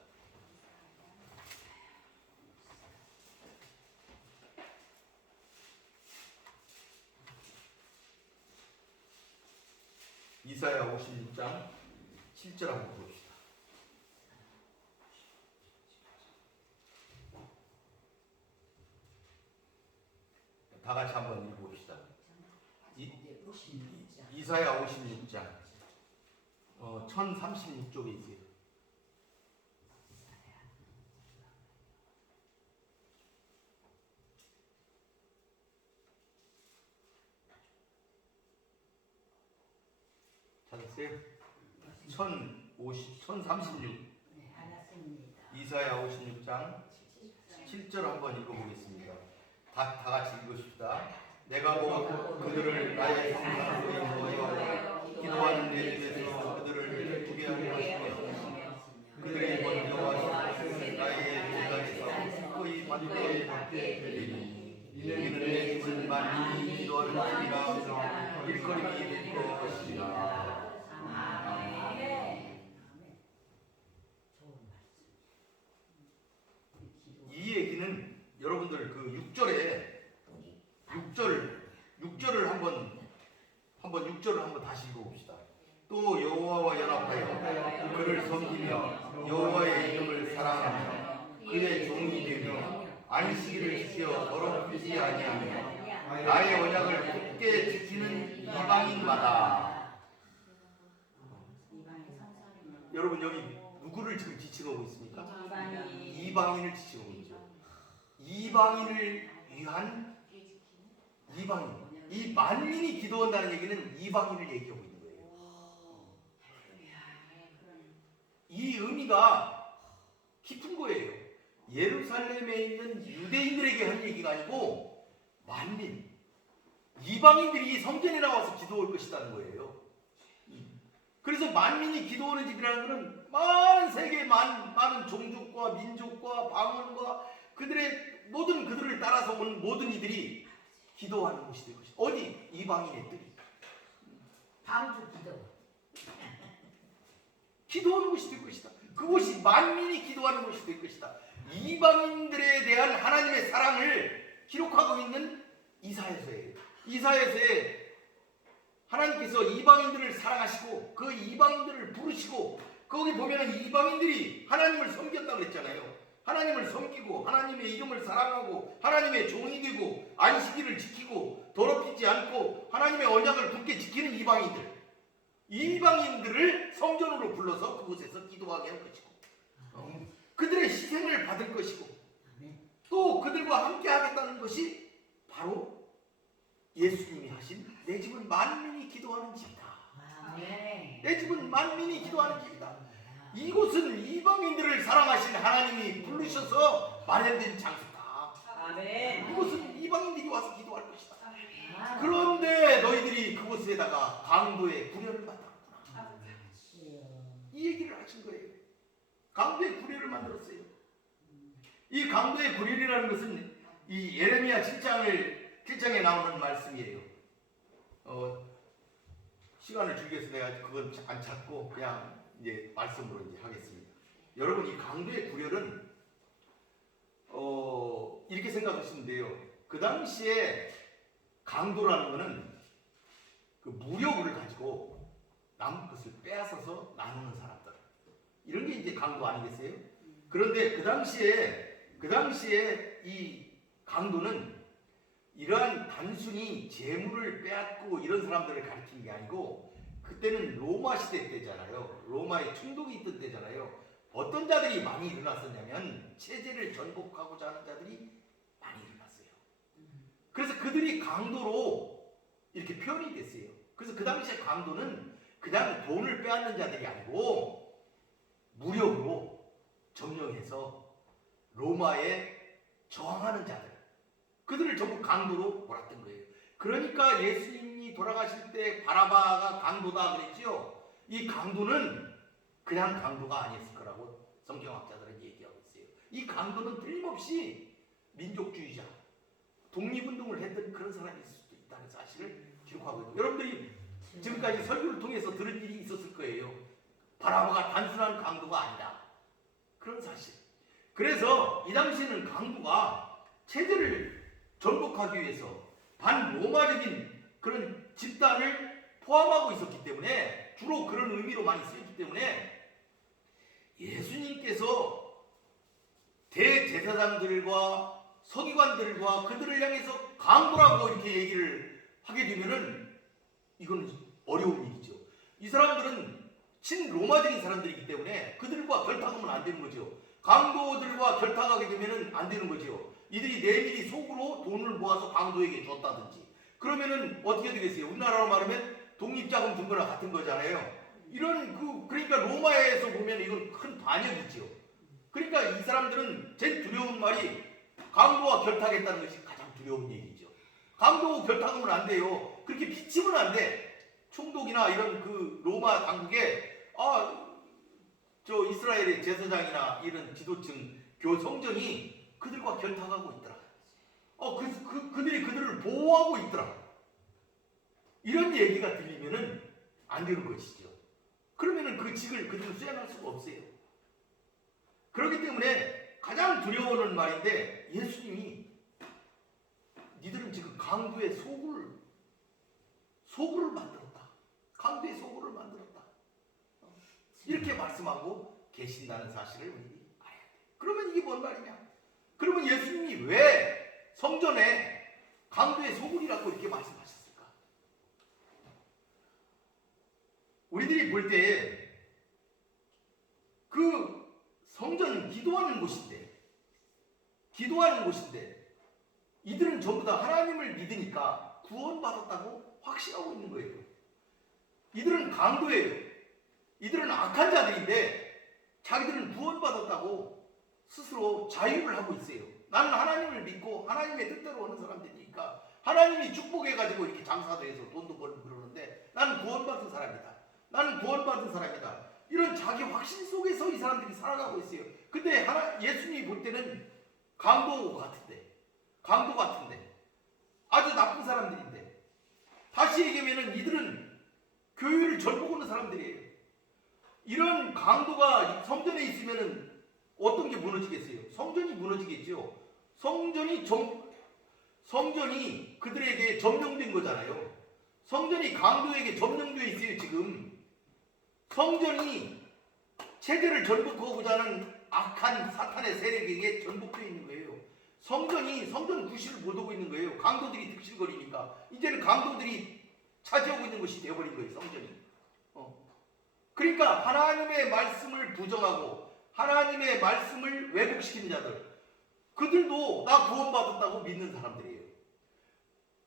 이사야 56장 7절 한번 봅시다. 다 같이 한번 읽어봅시다. 이사야 56장 1036쪽에 있어요. 찾았어요? 1036 네, 알았습니다. 이사야 56장 7절 한번 읽어보겠습니다. 다 같이 읽으십시다. 내가 그들을 나의 성산으로 인도하여 기도하는 내 집에서 그들을 기쁘게 하려 하시며 그들이 먼저 와서 나의 제단에서 기꺼이 받게 되리니 이는 내 집은 만민이 기도하는 집이라 일거림이 될 것이라. 이 얘기는 여러분들 그 6절을 한번 6절을 한번 다시 읽어봅시다. 또 여호와와 연합하여 그를 섬기며 여호와의 이름을 사랑하며 그의 종이 되며 안식일을 지켜 더럽히지 아니하며 나의 언약을 굳게 지키는 이방인마다. 여러분 여기 누구를 지금 지칭하고 있습니까? 이방인을 지칭하고 있죠. 이방인을 위한 이방인. 이 만민이 기도한다는 얘기는 이방인을 얘기하고 있는 거예요. 이 의미가 깊은 거예요. 예루살렘에 있는 유대인들에게 하는 얘기가 아니고 만민, 이방인들이 성전에 나와서 기도할 것이라는 거예요. 그래서 만민이 기도하는 집이라는 것은 많은 세계의 많은 종족과 민족과 방언과 그들을 따라서 온 모든 이들이 기도하는 곳이 될 것이다. 어디? 이방인의 뜰이. 방주 기도. 기도하는 곳이 될 것이다. 그곳이 만민이 기도하는 곳이 될 것이다. 이방인들에 대한 하나님의 사랑을 기록하고 있는 이사야서예요. 이사야서에 하나님께서 이방인들을 사랑하시고 그 이방인들을 부르시고 거기 보면은 이방인들이 하나님을 섬겼다고 그랬잖아요. 하나님을 섬기고 하나님의 이름을 사랑하고 하나님의 종이 되고 안식일을 지키고 더럽히지 않고 하나님의 언약을 굳게 지키는 이방인들을 성전으로 불러서 그곳에서 기도하게 할 것이고 그들의 희생을 받을 것이고 또 그들과 함께 하겠다는 것이 바로 예수님이 하신 내 집은 만민이 기도하는 집이다. 내 집은 만민이 기도하는 집이다. 이곳은 이방인들을 사랑하신 하나님이 부르셔서 마련된 장소다. 아멘. 이곳은 이방인들이 와서 기도할 것이다. 아멘. 그런데 너희들이 그곳에다가 강도의 구려를 만들었구나. 이 얘기를 하신 거예요. 강도의 구려를 만들었어요. 이 강도의 구려라는 것은 이 예레미야 7장에 나오는 말씀이에요. 시간을 즐겨서 내가 그건 안 찾고 그냥 이제 말씀으로 이제 하겠습니다. 여러분, 이 강도의 구려는 이렇게 생각하시면 돼요. 그 당시에 강도라는 것은 그 무력을 가지고 남 것을 빼앗아서 나누는 사람들, 이런 게 이제 강도 아니겠어요? 그런데 그 당시에 이 강도는 이러한 단순히 재물을 빼앗고 이런 사람들을 가리키는 게 아니고, 그때는 로마 시대 때잖아요. 로마의 충동이 있던 때잖아요. 어떤 자들이 많이 일어났었냐면 체제를 전복하고자 하는 자들이 많이 일어났어요. 그래서 그들이 강도로 이렇게 표현이 됐어요. 그래서 그 당시에 강도는 그냥 돈을 빼앗는 자들이 아니고 무력으로 점령해서 로마에 저항하는 자들, 그들을 전부 강도로 몰았던 거예요. 그러니까 예수님이 돌아가실 때 바라바가 강도다 그랬죠. 이 강도는 그냥 강도가 아니었을 거라고 성경학자들은 얘기하고 있어요. 이 강도는 틀림없이 민족주의자, 독립운동을 했던 그런 사람이 있을 수도 있다는 사실을 기록하고 있어요. 여러분들이 지금까지 설교를 통해서 들은 일이 있었을 거예요. 바라바가 단순한 강도가 아니다, 그런 사실. 그래서 이 당시에는 강도가 체제를 전복하기 위해서 반로마적인 그런 집단을 포함하고 있었기 때문에, 주로 그런 의미로 많이 쓰였기 때문에 예수님께서 대제사장들과 서기관들과 그들을 향해서 강도라고 이렇게 얘기를 하게 되면은 이건 어려운 일이죠. 이 사람들은 친로마적인 사람들이기 때문에 그들과 결탁하면 안 되는 거죠. 강도들과 결탁하게 되면은 안 되는 거죠. 이들이 내밀히 속으로 돈을 모아서 강도에게 줬다든지 그러면은 어떻게 되겠어요? 우리나라로 말하면 독립자금 준 거나 같은 거잖아요. 이런 그러니까 로마에서 보면 이건 큰 반역이죠. 그러니까 이 사람들은 제일 두려운 말이 강도와 결탁했다는 것이 가장 두려운 얘기죠. 강도와 결탁하면 안 돼요. 그렇게 비치면 안 돼. 총독이나 이런 그 로마 당국에 저 이스라엘의 제사장이나 이런 지도층 교성전이 그들과 결탁하고 있더라. 그들이 그들을 보호하고 있더라. 이런 얘기가 들리면은 안 되는 것이죠. 그러면은 그 직을 그들은 수행할 수가 없어요. 그렇기 때문에 가장 두려워하는 말인데, 예수님이 니들은 지금 강도의 소굴을 만들었다. 강도의 소굴을 만들었다. 이렇게 말씀하고 계신다는 사실을 우리가 알아야 돼요. 그러면 이게 뭔 말이냐? 그러면 예수님이 왜 성전에 강도의 소굴이라고 이렇게 말씀하셨을까? 우리들이 볼 때 그 성전은 기도하는 곳인데 이들은 전부 다 하나님을 믿으니까 구원받았다고 확신하고 있는 거예요. 이들은 강도예요. 이들은 악한 자들인데 자기들은 구원받았다고 스스로 자유를 하고 있어요. 나는 하나님을 믿고 하나님의 뜻대로 오는 사람들이니까 하나님이 축복해가지고 이렇게 장사도 해서 돈도 벌고 그러는데 나는 구원받은 사람이다. 나는 구원받은 사람이다. 이런 자기 확신 속에서 이 사람들이 살아가고 있어요. 근데 예수님이 볼 때는 강도 같은데 아주 나쁜 사람들인데, 다시 얘기하면 이들은 교회를 전복하는 사람들이에요. 이런 강도가 성전에 있으면은 어떤 게 무너지겠어요? 성전이 무너지겠죠. 성전이 그들에게 점령된 거잖아요. 성전이 강도에게 점령되어 있어요. 지금 성전이 체제를 전복하고자 하는 악한 사탄의 세력에게 전복되어 있는 거예요. 성전 구실을 못하고 있는 거예요. 강도들이 득실거리니까 이제는 강도들이 차지하고 있는 것이 되어버린 거예요. 성전이. 그러니까 하나님의 말씀을 부정하고 하나님의 말씀을 왜곡시키는 자들, 그들도 나 구원받았다고 믿는 사람들이에요.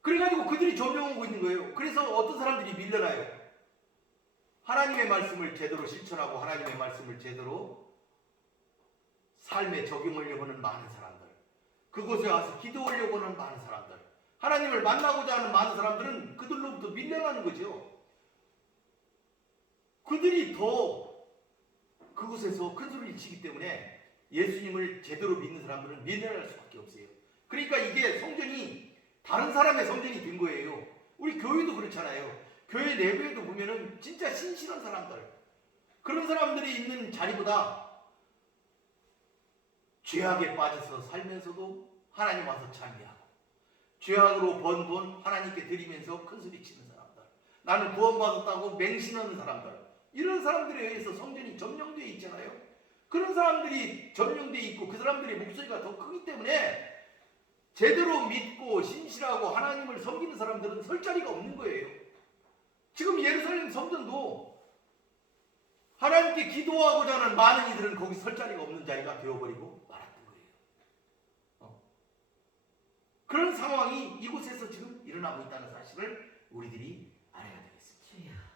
그래가지고 그들이 점령하고 있는 거예요. 그래서 어떤 사람들이 밀려나요. 하나님의 말씀을 제대로 실천하고 하나님의 말씀을 제대로 삶에 적용하려고 하는 많은 사람들, 그곳에 와서 기도하려고 하는 많은 사람들, 하나님을 만나고자 하는 많은 사람들은 그들로부터 밀려나는 거죠. 그들이 더 그곳에서 큰 소리를 치기 때문에 예수님을 제대로 믿는 사람들은 밀려날 수밖에 없어요. 그러니까 이게 성전이 다른 사람의 성전이 된 거예요. 우리 교회도 그렇잖아요. 교회 내부에도 보면은 진짜 신실한 사람들, 그런 사람들이 있는 자리보다 죄악에 빠져서 살면서도 하나님 와서 찬미하고, 죄악으로 번 돈 하나님께 드리면서 큰소리 치는 사람들, 나는 구원받았다고 맹신하는 사람들, 이런 사람들에 의해서 성전이 점령되어 있잖아요. 그런 사람들이 점령되어 있고 그 사람들의 목소리가 더 크기 때문에 제대로 믿고 신실하고 하나님을 섬기는 사람들은 설 자리가 없는 거예요. 지금 예루살렘 성전도 하나님께 기도하고자 하는 많은 이들은 거기 설 자리가 없는 자리가 되어버리고 말았던 거예요. 그런 상황이 이곳에서 지금 일어나고 있다는 사실을 우리들이 알아야 되겠습니다.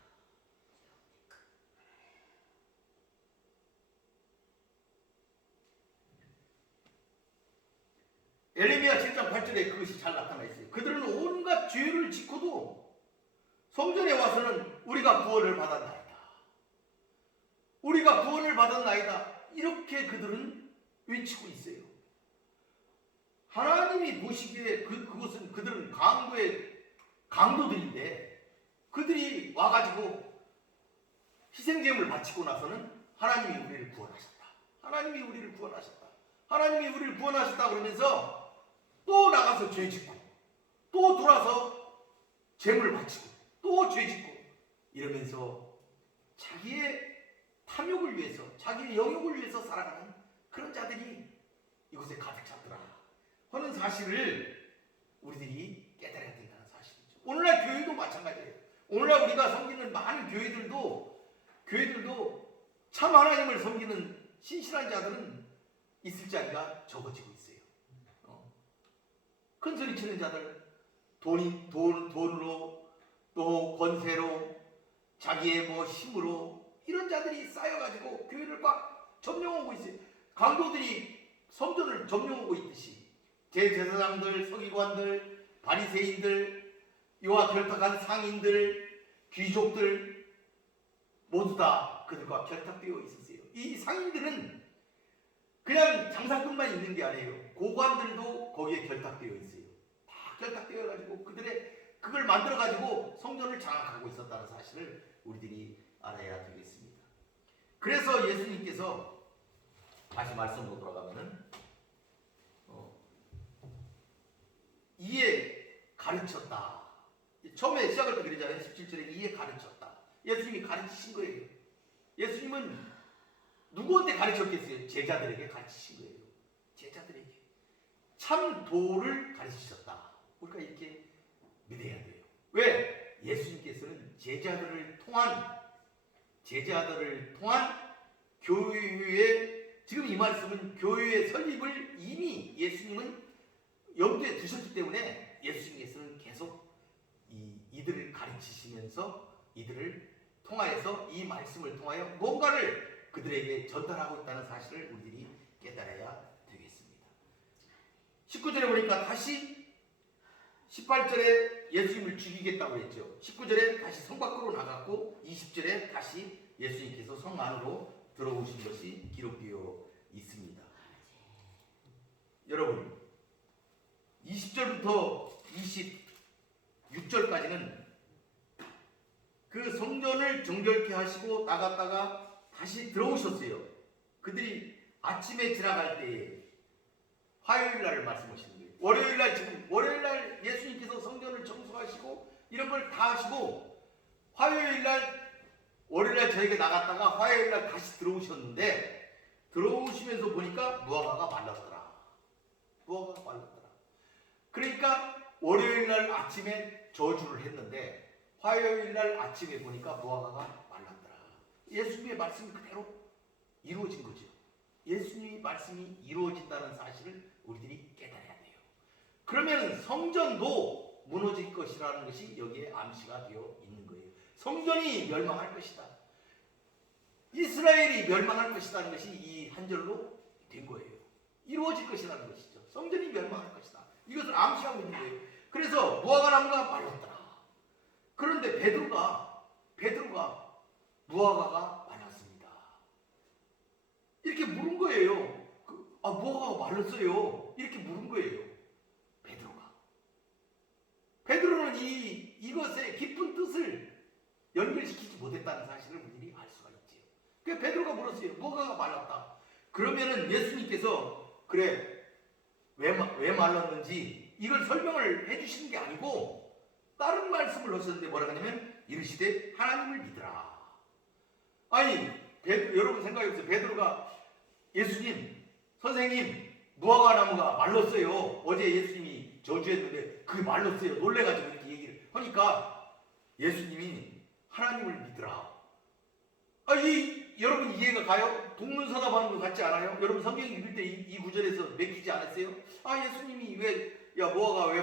에레미야 7장 8절에 그것이 잘 나타나 있어요. 그들은 온갖 죄를 짓고도 성전에 와서는 우리가 구원을 받았나이다, 우리가 구원을 받았나이다, 이렇게 그들은 외치고 있어요. 하나님이 보시기에 그곳은 그들은 강도들인데 그들이 와가지고 희생제물을 바치고 나서는 하나님이 우리를 구원하셨다, 하나님이 우리를 구원하셨다, 하나님이 우리를 구원하셨다 그러면서 또 나가서 죄 짓고, 또 돌아서 제물 바치고, 또 죄 짓고, 이러면서 자기의 탐욕을 위해서, 자기의 영욕을 위해서 살아가는 그런 자들이 이곳에 가득 찼더라 하는 사실을 우리들이 깨달아야 된다는 사실이죠. 오늘날 교회도 마찬가지예요. 오늘날 우리가 섬기는 많은 교회들도 참 하나님을 섬기는 신실한 자들은 있을 자리가 적어지고 있어요. 큰 소리 치는 자들, 돈으로, 또 권세로, 자기의 힘으로, 이런 자들이 쌓여가지고 교회를 꽉 점령하고 있어요. 강도들이 성전을 점령하고 있듯이 대제사장들, 서기관들, 바리새인들, 이와 결탁한 상인들, 귀족들 모두 다 그들과 결탁되어 있었어요. 이 상인들은 그냥 장사꾼만 있는 게 아니에요. 고관들도 거기에 결탁되어 있어요. 다 결탁되어 가지고 그걸 만들어 가지고 성전을 장악하고 있었다는 사실을 우리들이 알아야 되겠습니다. 그래서 예수님께서 다시 말씀으로 돌아가면은 이에 가르쳤다. 처음에 시작할 때 그러잖아요. 17절에 이에 가르쳤다. 예수님이 가르치신 거예요. 예수님은 누구한테 가르쳤겠어요? 제자들에게 가르치신 거예요. 제자들에게 참 도를 가르치셨다. 우리가 이렇게 믿어야 돼요. 왜? 예수님께서는 제자들을 통한 교회의, 지금 이 말씀은 교회의 설립을 이미 예수님은 염두에 두셨기 때문에 예수님께서는 계속 이들을 가르치시면서 이들을 통하여서, 이 말씀을 통하여 뭔가를 그들에게 전달하고 있다는 사실을 우리들이 깨달아야 되겠습니다. 19절에 보니까 다시 18절에 예수님을 죽이겠다고 했죠. 19절에 다시 성 밖으로 나갔고 20절에 다시 예수님께서 성 안으로 들어오신 것이 기록되어 있습니다. 여러분, 20절부터 26절까지는 그 성전을 정결케 하시고 나갔다가 다시 들어오셨어요. 그들이 아침에 지나갈 때에 화요일 날 말씀하시는 거예요. 월요일 날 예수님께서 성전을 청소하시고 이런 걸 다 하시고 월요일 날 저에게 나갔다가 화요일 날 다시 들어오셨는데, 들어오시면서 보니까 무화과가 말랐더라. 그러니까 월요일 날 아침에 저주를 했는데 화요일 날 아침에 보니까 무화과가 말랐더라. 예수님의 말씀이 그대로 이루어진 거죠. 예수님의 말씀이 이루어진다는 사실을 우리들이 깨달아야 돼요. 그러면 성전도 무너질 것이라는 것이 여기에 암시가 되어 있는 거예요. 성전이 멸망할 것이다, 이스라엘이 멸망할 것이라는 것이 이 한 절로 된 거예요. 이루어질 것이라는 것이죠. 성전이 멸망할 것이다. 이것을 암시하고 있는 거예요. 그래서 무화과 나무가 말랐더라. 그런데 베드로가 무화과가 말랐습니다. 이렇게 물은 거예요. 무화과가 말랐어요. 이렇게 물은 거예요. 베드로는 이것의 깊은 뜻을 연결시키지 못했다는 사실을 우리들이 알 수가 있지요. 그래서 베드로가 물었어요. 무화과가 말랐다. 그러면은 예수님께서 그래 왜 말랐는지 이걸 설명을 해주시는 게 아니고 다른 말씀을 하셨는데 뭐라고 하냐면 이르시되 하나님을 믿으라. 아니 여러분 생각해보세요. 베드로가 예수님 선생님 무화과 나무가 말랐어요. 어제 예수님이 저주했는데 그게 말랐어요. 놀래가지고 이렇게 얘기를 하니까 예수님이 하나님을 믿으라. 여러분 이해가 가요? 동문서답하는 것 같지 않아요? 여러분 성경 읽을 때 이 구절에서 맥히지 않았어요? 예수님이 무화과 왜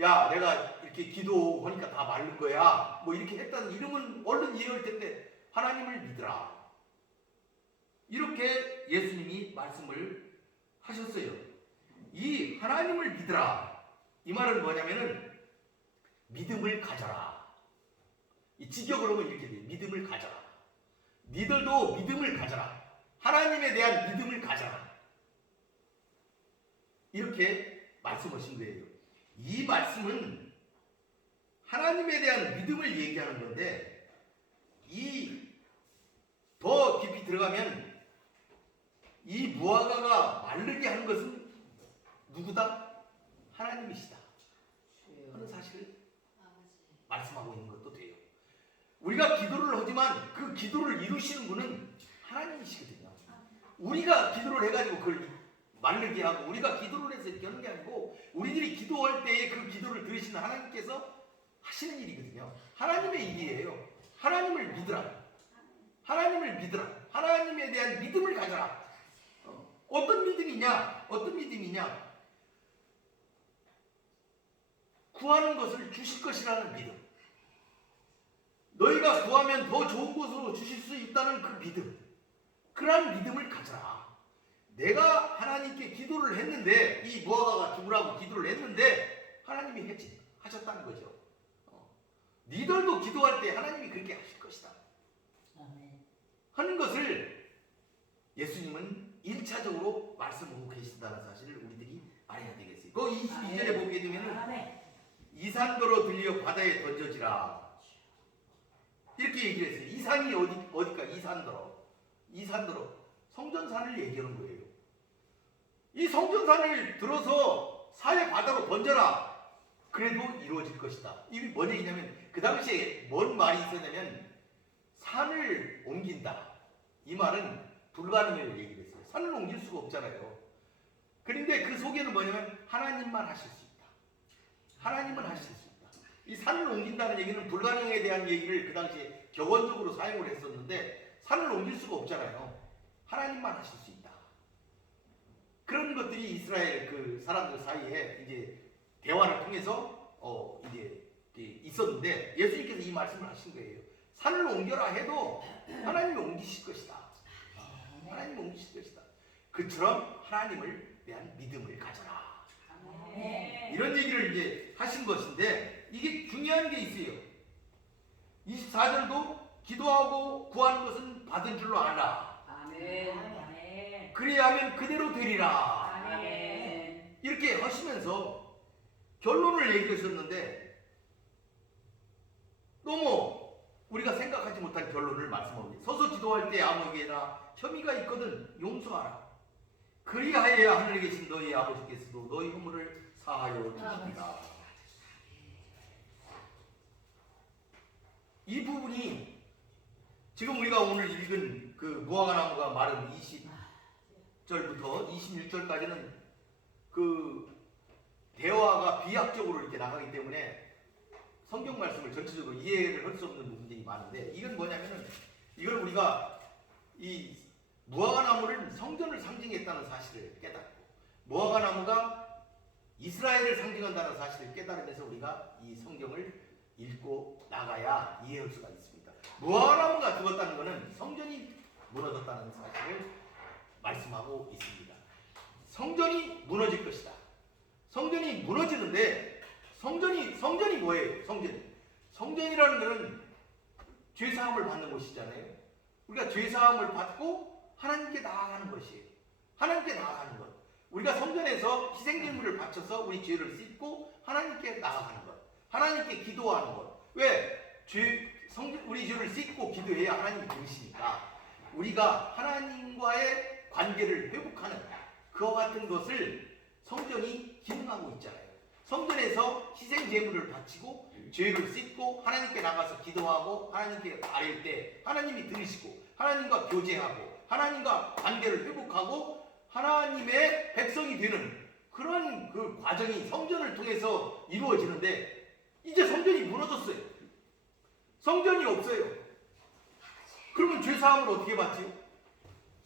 야 내가 이렇게 기도하니까 다 마른 거야 뭐 이렇게 했다는 이름은 얼른 이해할 텐데 하나님을 믿으라. 이렇게 예수님이 말씀을 하셨어요. 이 하나님을 믿으라 이 말은 뭐냐면은 믿음을 가져라. 이 직역으로 보면 이렇게 돼요. 믿음을 가져라. 니들도 믿음을 가져라. 하나님에 대한 믿음을 가져라. 이렇게 말씀하신 거예요. 이 말씀은 하나님에 대한 믿음을 얘기하는 건데 더 깊이 들어가면 이 무화과가 마르게 하는 것은 누구다? 하나님이시다 하는 사실을 말씀하고 있는 것도 돼요. 우리가 기도를 하지만 그 기도를 이루시는 분은 하나님이시거든요. 우리가 기도를 해가지고 그걸 마르게 하고 우리가 기도를 해서 이렇게 하는 게 아니고 우리들이 기도할 때에 그 기도를 들으시는 하나님께서 하시는 일이거든요. 하나님의 일이에요. 하나님을 믿으라. 하나님을 믿으라. 하나님에 대한 믿음을 가져라. 어떤 믿음이냐? 어떤 믿음이냐? 구하는 것을 주실 것이라는 믿음. 너희가 구하면 더 좋은 것으로 주실 수 있다는 그 믿음. 그러한 믿음을 가져라. 내가 하나님께 기도를 했는데 이 무화과가 죽으라고 기도를 했는데 하나님이 하셨다는 거죠. 니들도 기도할 때 하나님이 그렇게 하실 것이다 하는 것을 예수님은 1차적으로 말씀하고 계신다는 사실을 우리들이 알아야 되겠어요. 그 22절에 보게 되면은 이산더러 들려 바다에 던져지라 이렇게 얘기를 했어요. 이산이 어디까? 이산더러 성전산을 얘기하는 거예요. 이 성전산을 들어서 사해 바다로 던져라. 그래도 이루어질 것이다. 이게 뭔 얘기냐면 그 당시에 뭔 말이 있었냐면 산을 옮긴다. 이 말은 불가능을 얘기를 했어요. 산을 옮길 수가 없잖아요. 그런데 그 속에는 뭐냐면 하나님만 하실 수 있다. 하나님은 하실 수 있다. 이 산을 옮긴다는 얘기는 불가능에 대한 얘기를 그 당시에 격언적으로 사용을 했었는데 산을 옮길 수가 없잖아요. 하나님만 하실 수 있다. 그런 것들이 이스라엘 그 사람들 사이에 이제 대화를 통해서 이제 있었는데 예수님께서 이 말씀을 하신 거예요. 산을 옮겨라 해도 하나님이 옮기실 것이다. 하나님이 옮기실 것이다. 그처럼 하나님을 대한 믿음을 가져라. 이런 얘기를 이제 하신 것인데 이게 중요한 게 있어요. 24절도 기도하고 구하는 것은 받은 줄로 알라. 그래야 하면 그대로 되리라. 이렇게 하시면서 결론을 얘기하셨는데 너무 우리가 생각하지 못한 결론을 말씀합니다. 서서 기도할 때 아무에게나 혐의가 있거든 용서하라. 그리하여야 하늘에 계신 너희 아버지께서도 너희 허물을 사하여 주시리라. 이 부분이 지금 우리가 오늘 읽은 그 무화과 나무가 마른 20절부터 26절까지는 그 대화가 비약적으로 이렇게 나가기 때문에 성경 말씀을 전체적으로 이해를 할 수 없는 부분들이 많은데 이건 뭐냐면은 이걸 우리가 이 무화과 나무를 성전을 상징했다는 사실을 깨닫고 무화과 나무가 이스라엘을 상징한다는 사실을 깨달으면서 우리가 이 성경을 읽고 나가야 이해할 수가 있습니다. 무화과 나무가 죽었다는 것은 성전이 무너졌다는 사실을 말씀하고 있습니다. 성전이 무너질 것이다. 성전이 무너지는데 성전이 뭐예요? 성전이라는 것은 죄사함을 받는 곳이잖아요. 우리가 죄사함을 받고 하나님께 나아가는 것이에요. 하나님께 나아가는 것. 우리가 성전에서 희생제물을 바쳐서 우리 죄를 씻고 하나님께 나아가는 것. 하나님께 기도하는 것. 왜? 우리 죄를 씻고 기도해야 하나님이 들으시니까 우리가 하나님과의 관계를 회복하는 그와 같은 것을 성전이 기능하고 있잖아요. 성전에서 희생제물을 바치고 죄를 씻고 하나님께 나가서 기도하고 하나님께 아뢰일 때 하나님이 들으시고 하나님과 교제하고 하나님과 관계를 회복하고 하나님의 백성이 되는 그런 그 과정이 성전을 통해서 이루어지는데 이제 성전이 무너졌어요. 성전이 없어요. 그러면 죄사함을 어떻게 받지?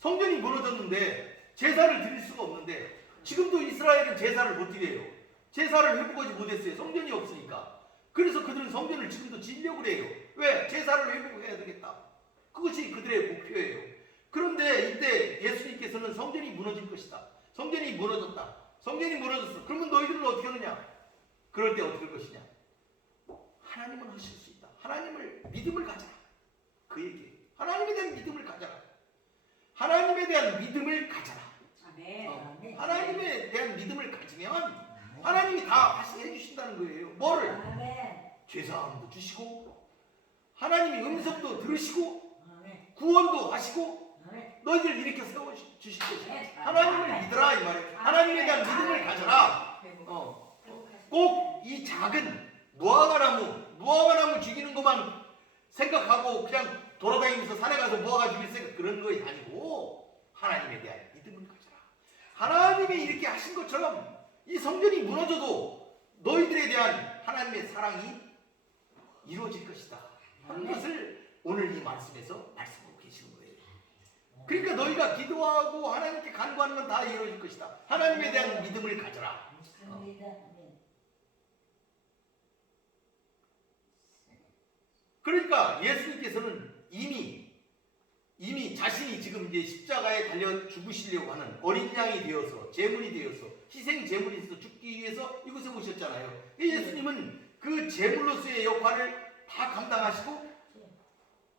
성전이 무너졌는데 제사를 드릴 수가 없는데 지금도 이스라엘은 제사를 못 드려요. 제사를 회복하지 못했어요. 성전이 없으니까. 그래서 그들은 성전을 지금도 지으려고 해요. 왜? 제사를 회복해야 되겠다. 그것이 그들의 목표예요. 그런데 이때 예수님께서는 성전이 무너질 것이다. 성전이 무너졌다. 성전이 무너졌어. 그러면 너희들은 어떻게 하느냐? 그럴 때 어떻게 할 것이냐? 하나님은 하실 수 있다. 하나님을 믿음을 가져라. 그 얘기예요. 하나님에 대한 믿음을 가져라. 하나님에 대한 믿음을 가져라. 아멘. 하나님에 대한 믿음을 가지면 하나님이 다 해주신다는 거예요. 뭐를? 아멘. 죄사함도 주시고 하나님이 음성도 들으시고 구원도 하시고 너희들 일으켜 세워주실 것이다. 하나님을 믿어라 이 말이에요. 하나님에 대한 믿음을 가져라. 꼭 이 작은 무화과나무 죽이는 것만 생각하고 그냥 돌아다니면서 산에 가서 무화과 죽일 생각 그런 것이 아니고 하나님에 대한 믿음을 가져라. 하나님이 이렇게 하신 것처럼 이 성전이 무너져도 너희들에 대한 하나님의 사랑이 이루어질 것이다 하는 것을 오늘 이 말씀에서 말씀하고 계시는 거예요. 그러니까 너희가 기도하고 하나님께 간구하는 건 다 이루어질 것이다. 하나님에 대한 믿음을 가져라. 그러니까 예수님께서는 이미 자신이 지금 이제 십자가에 달려 죽으시려고 하는 어린 양이 되어서 제물이 되어서 희생 제물이 있어 죽기 위해서 이곳에 오셨잖아요. 예수님은 그 제물로서의 역할을 다 감당하시고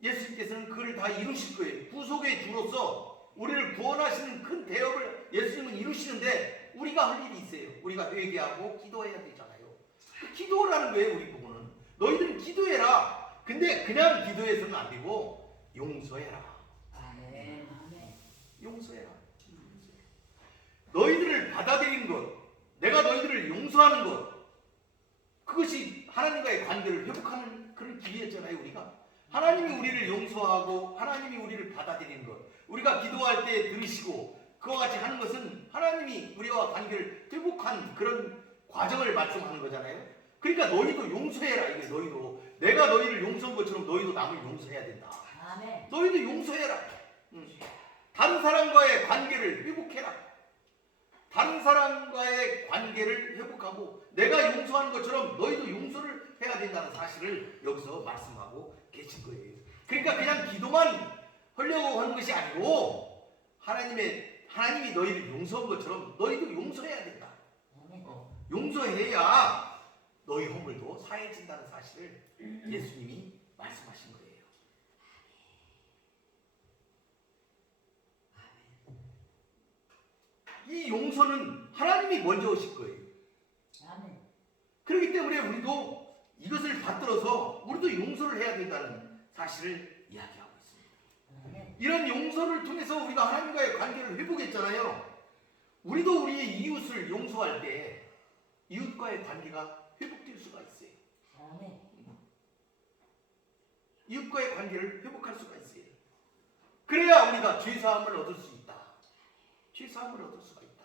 예수님께서는 그를 다 이루실 거예요. 구속의 주로서 우리를 구원하시는 큰 대업을 예수님은 이루시는데 우리가 할 일이 있어요. 우리가 회개하고 기도해야 되잖아요. 기도라는 거예요. 우리 부분은 너희들은 기도해라. 근데 그냥 기도해서는 안 되고 용서해라. 용서해라. 너희들을 받아들이는 것, 내가 너희들을 용서하는 것, 그것이 하나님과의 관계를 회복하는 그런 길이었잖아요. 우리가 하나님이 우리를 용서하고 하나님이 우리를 받아들이는 것, 우리가 기도할 때 들으시고 그와 같이 하는 것은 하나님이 우리와 관계를 회복한 그런 과정을 말씀하는 거잖아요. 그러니까 너희도 용서해라. 이게 너희도 내가 너희를 용서한 것처럼 너희도 남을 용서해야 된다. 너희도 용서해라. 다른 사람과의 관계를 회복해라. 다른 사람과의 관계를 회복하고 내가 용서하는 것처럼 너희도 용서를 해야 된다는 사실을 여기서 말씀하고 계신 거예요. 그러니까 그냥 기도만 하려고 하는 것이 아니고 하나님이 너희를 용서한 것처럼 너희도 용서해야 된다. 용서해야 너희 허물도 사해진다는 사실을 예수님이 말씀하신 거예요. 이 용서는 하나님이 먼저 오실 거예요. 그렇기 때문에 우리도 이것을 받들어서 우리도 용서를 해야 된다는 사실을 이야기하고 있습니다. 이런 용서를 통해서 우리가 하나님과의 관계를 회복했잖아요. 우리도 우리의 이웃을 용서할 때 이웃과의 관계가 회복될 수가 있어요. 이웃과의 관계를 회복할 수가 있어요. 그래야 우리가 죄사함을 얻을 수 있다. 죄사함을 얻을 수가 있다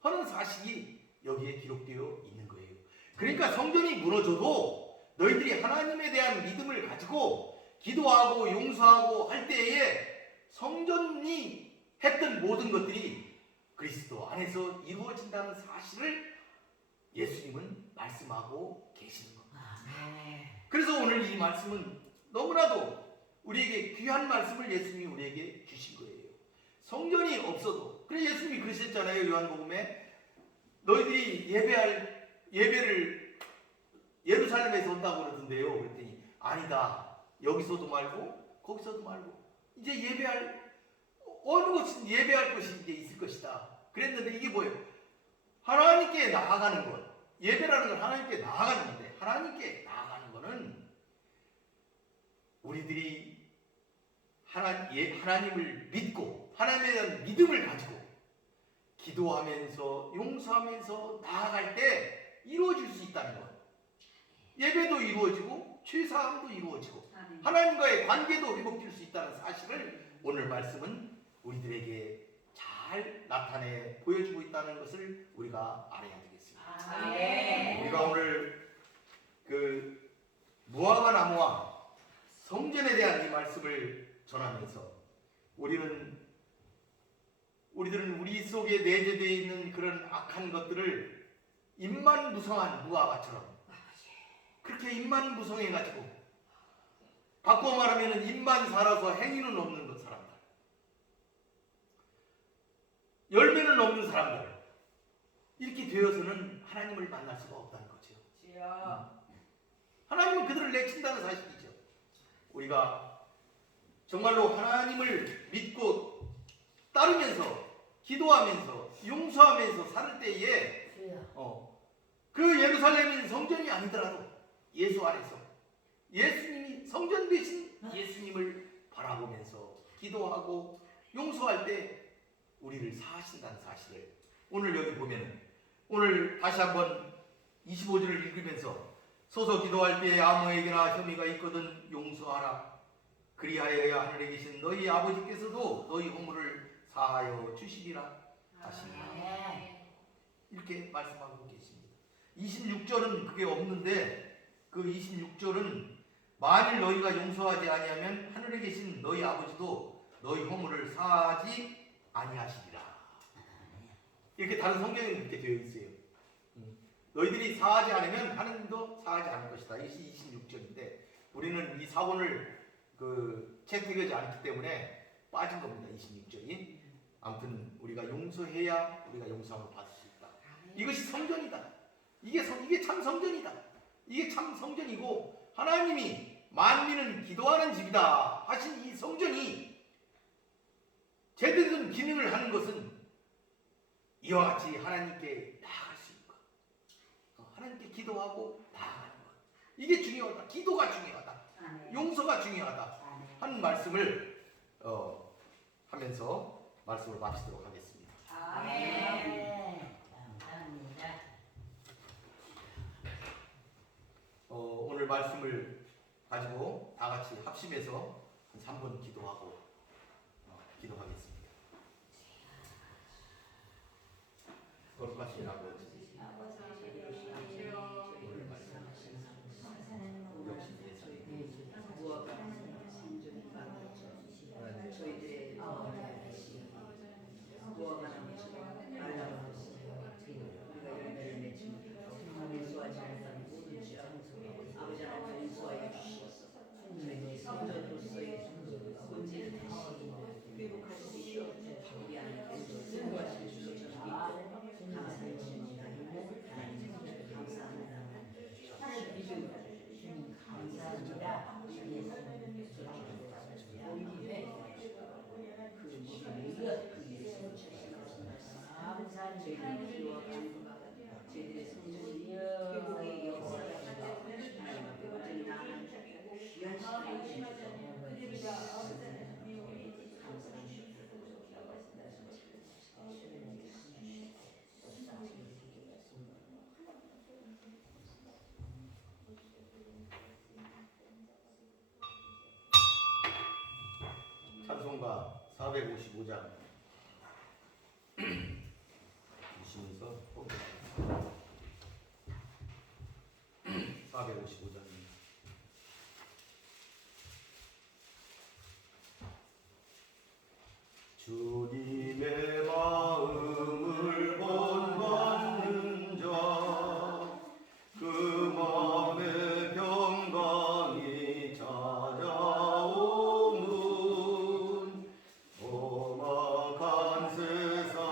하는 사실이 여기에 기록되어 있는 거예요. 그러니까 성전이 무너져도 너희들이 하나님에 대한 믿음을 가지고 기도하고 용서하고 할 때에 성전이 했던 모든 것들이 그리스도 안에서 이루어진다는 사실을 예수님은 말씀하고 계시는 겁니다. 그래서 오늘 이 말씀은 너무나도 우리에게 귀한 말씀을 예수님이 우리에게 주신 거예요. 성전이 없어도 그래 예수님이 그러셨잖아요. 요한복음에 너희들이 예배를 예루살렘에서 온다고 그러던데요. 그랬더니 아니다. 여기서도 말고 거기서도 말고 이제 예배할 어느 곳은 예배할 곳이 이제 있을 것이다. 그랬는데 이게 뭐예요? 하나님께 나아가는 것. 예배라는 건 하나님께 나아가는 건데 하나님께 나아가는 거는 우리들이 하나님을 믿고 하나님에 대한 믿음을 가지고 기도하면서 용서하면서 나아갈 때 이루어질 수 있다는 것. 예배도 이루어지고 죄사함도 이루어지고 하나님과의 관계도 회복될 수 있다는 사실을 오늘 말씀은 우리들에게 잘 나타내 보여주고 있다는 것을 우리가 알아야 되겠습니다. 우리가 오늘 그 무화과 나무와 성전에 대한 이 말씀을 전하면서 우리들은 우리 속에 내재되어 있는 그런 악한 것들을 입만무성한 무화과처럼 그렇게 입만무성해가지고 바꿔 말하면 입만 살아서 행위는 없는 것 사람들, 열매는 없는 사람들, 이렇게 되어서는 하나님을 만날 수가 없다는 거죠. 하나님은 그들을 내친다는 사실이죠. 우리가 정말로 하나님을 믿고 따르면서 기도하면서 용서하면서 살 때에 그 예루살렘인 성전이 아니더라도 예수 안에서 예수님이 성전 되신 예수님을 바라보면서 기도하고 용서할 때 우리를 사하신다는 사실을 오늘 여기 보면은 오늘 다시 한번 25절을 읽으면서 서서 기도할 때에 아무에게나 혐의가 있거든 용서하라. 그리하여야 하늘에 계신 너희 아버지께서도 너희 허물을 사하여 주시리라 하시니라. 이렇게 말씀하고 계십니다. 26절은 그게 없는데 그 26절은 만일 너희가 용서하지 아니하면 하늘에 계신 너희 아버지도 너희 허물을 사하지 아니하시리라. 이렇게 다른 성경에는 그렇게 되어 있어요. 너희들이 사하지 않으면 하나님도 사하지 않을 것이다. 이것이 26절인데 우리는 이 사본을 채택하지 않기 때문에 빠진 겁니다. 26절이. 아무튼 우리가 용서해야 우리가 용서함을 받을 수 있다. 이것이 성전이다. 이게 참 성전이다. 이게 참 성전이고 하나님이 만민은 기도하는 집이다 하신 이 성전이 제대로 된 기능을 하는 것은 이와 같이 하나님께 나아갈 수 있는 것. 하나님께 기도하고 나아가는 것. 이게 중요하다. 기도가 중요하다. 용서가 중요하다 하는 말씀을 하면서 말씀을 마치도록 하겠습니다. 아멘. 감사합니다. 오늘 말씀을 가지고 다 같이 합심해서 한 3분 기도하고 기도하겠습니다. 거룩하신 아버지, 오늘 말씀하신 역시 예수님 무화과 저희들의 무화과 나무처럼 말라가시며 우리가 열매를 맺으며 용서하지 않는 모든 죄 아버지 하나님 용서하여 주시옵소서. 저희의 성전으로서의 본질을 다시 회복할 수 있도록 우리 하나님께서 승부하실 줄로 저는 믿고 감사드립니다. 하나님 감사합니다. 믿음 감사합니다. 저희들의 기도와 간구가 저희들의 성전이 회복의 역사가 하나님 앞에 완전히 나아가는 귀한 시간이 주셔서 찬송가 455장 보시면서 455장 주님의 마음을 본받는 자 그 마음의 평강이 찾아오는 험악한 세상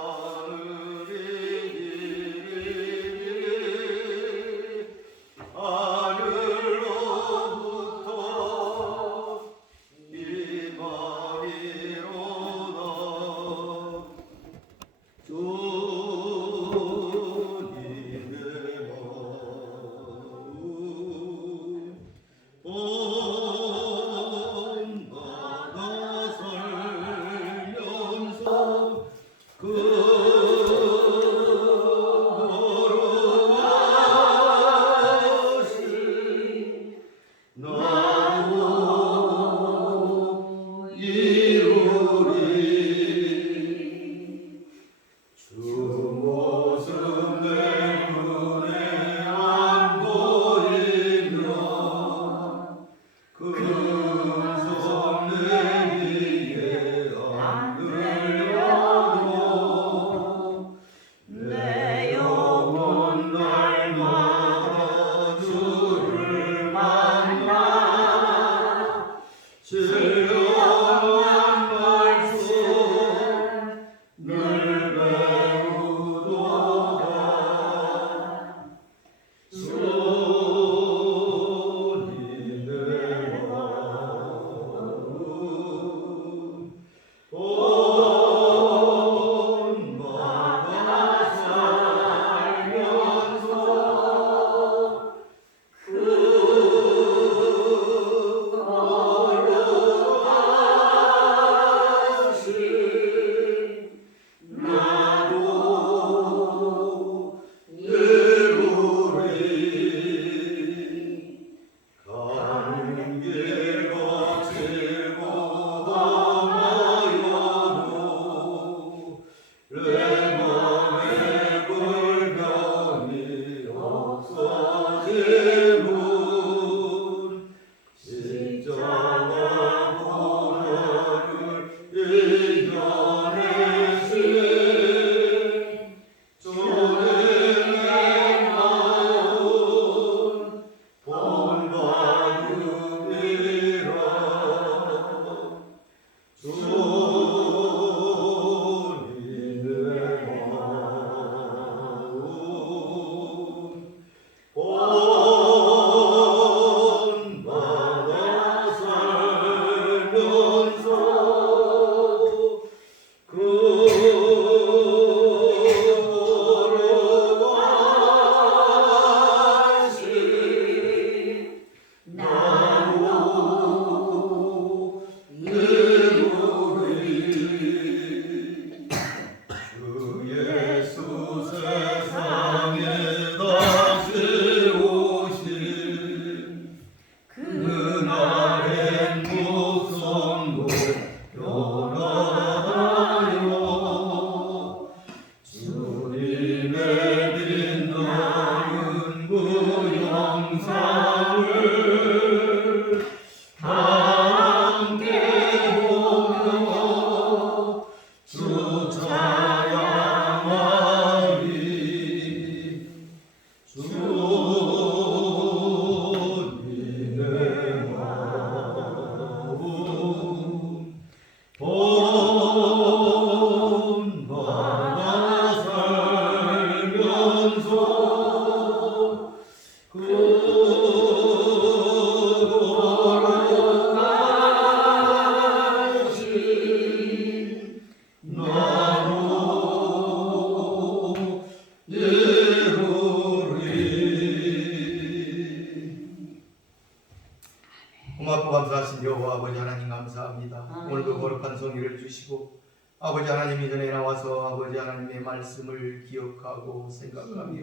고맙고 감사하신 여호와 아버지 하나님 감사합니다. 오늘도 거룩한 성의를 주시고 아버지 하나님 이전에 나와서 아버지 하나님의 말씀을 기억하고 생각하며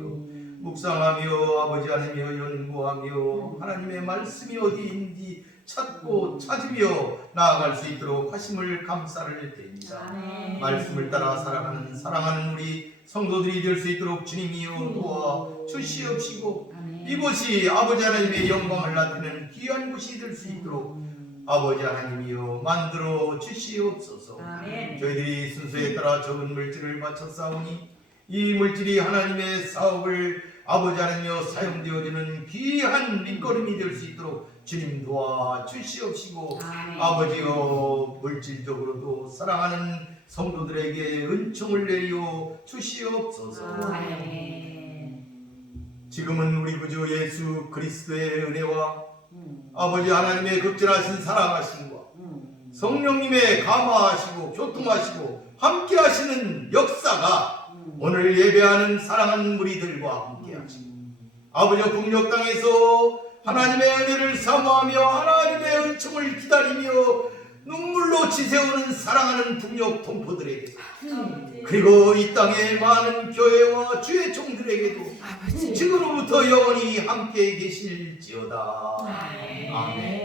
묵상하며 아버지 하나님여 연구하며 하나님의 말씀이 어디 있는지 찾고 찾으며 나아갈 수 있도록 하심을 감사를 드립니다. 말씀을 따라 살아가는 사랑하는 우리 성도들이 될 수 있도록 주님이여 도와 주시옵시고 이곳이 아버지 하나님의 영광을 나타내는 귀한 곳이 될 수 있도록 아버지 하나님이여 만들어 주시옵소서. 저희들이 순서에 따라 적은 물질을 바쳐 싸우니 이 물질이 하나님의 사업을 아버지 하나님여 사용되어지는 귀한 밑거름이 될 수 있도록 주님 도와 주시옵시고 아버지여 물질적으로도 사랑하는 성도들에게 은총을 내려 주시옵소서. 지금은 우리 구주 예수 그리스도의 은혜와 아버지 하나님의 극진하신 사랑하심과 성령님의 감화하시고 교통하시고 함께 하시는 역사가 오늘 예배하는 사랑하는 무리들과 함께 하시고 아버지 북녘 땅에서 하나님의 은혜를 사모하며 하나님의 은총을 기다리며 눈물로 지새우는 사랑하는 북녘 동포들에게 그리고 이 땅의 많은 교회와 주의 종들에게도 지금부터 영원히 함께 계실지어다. 아멘.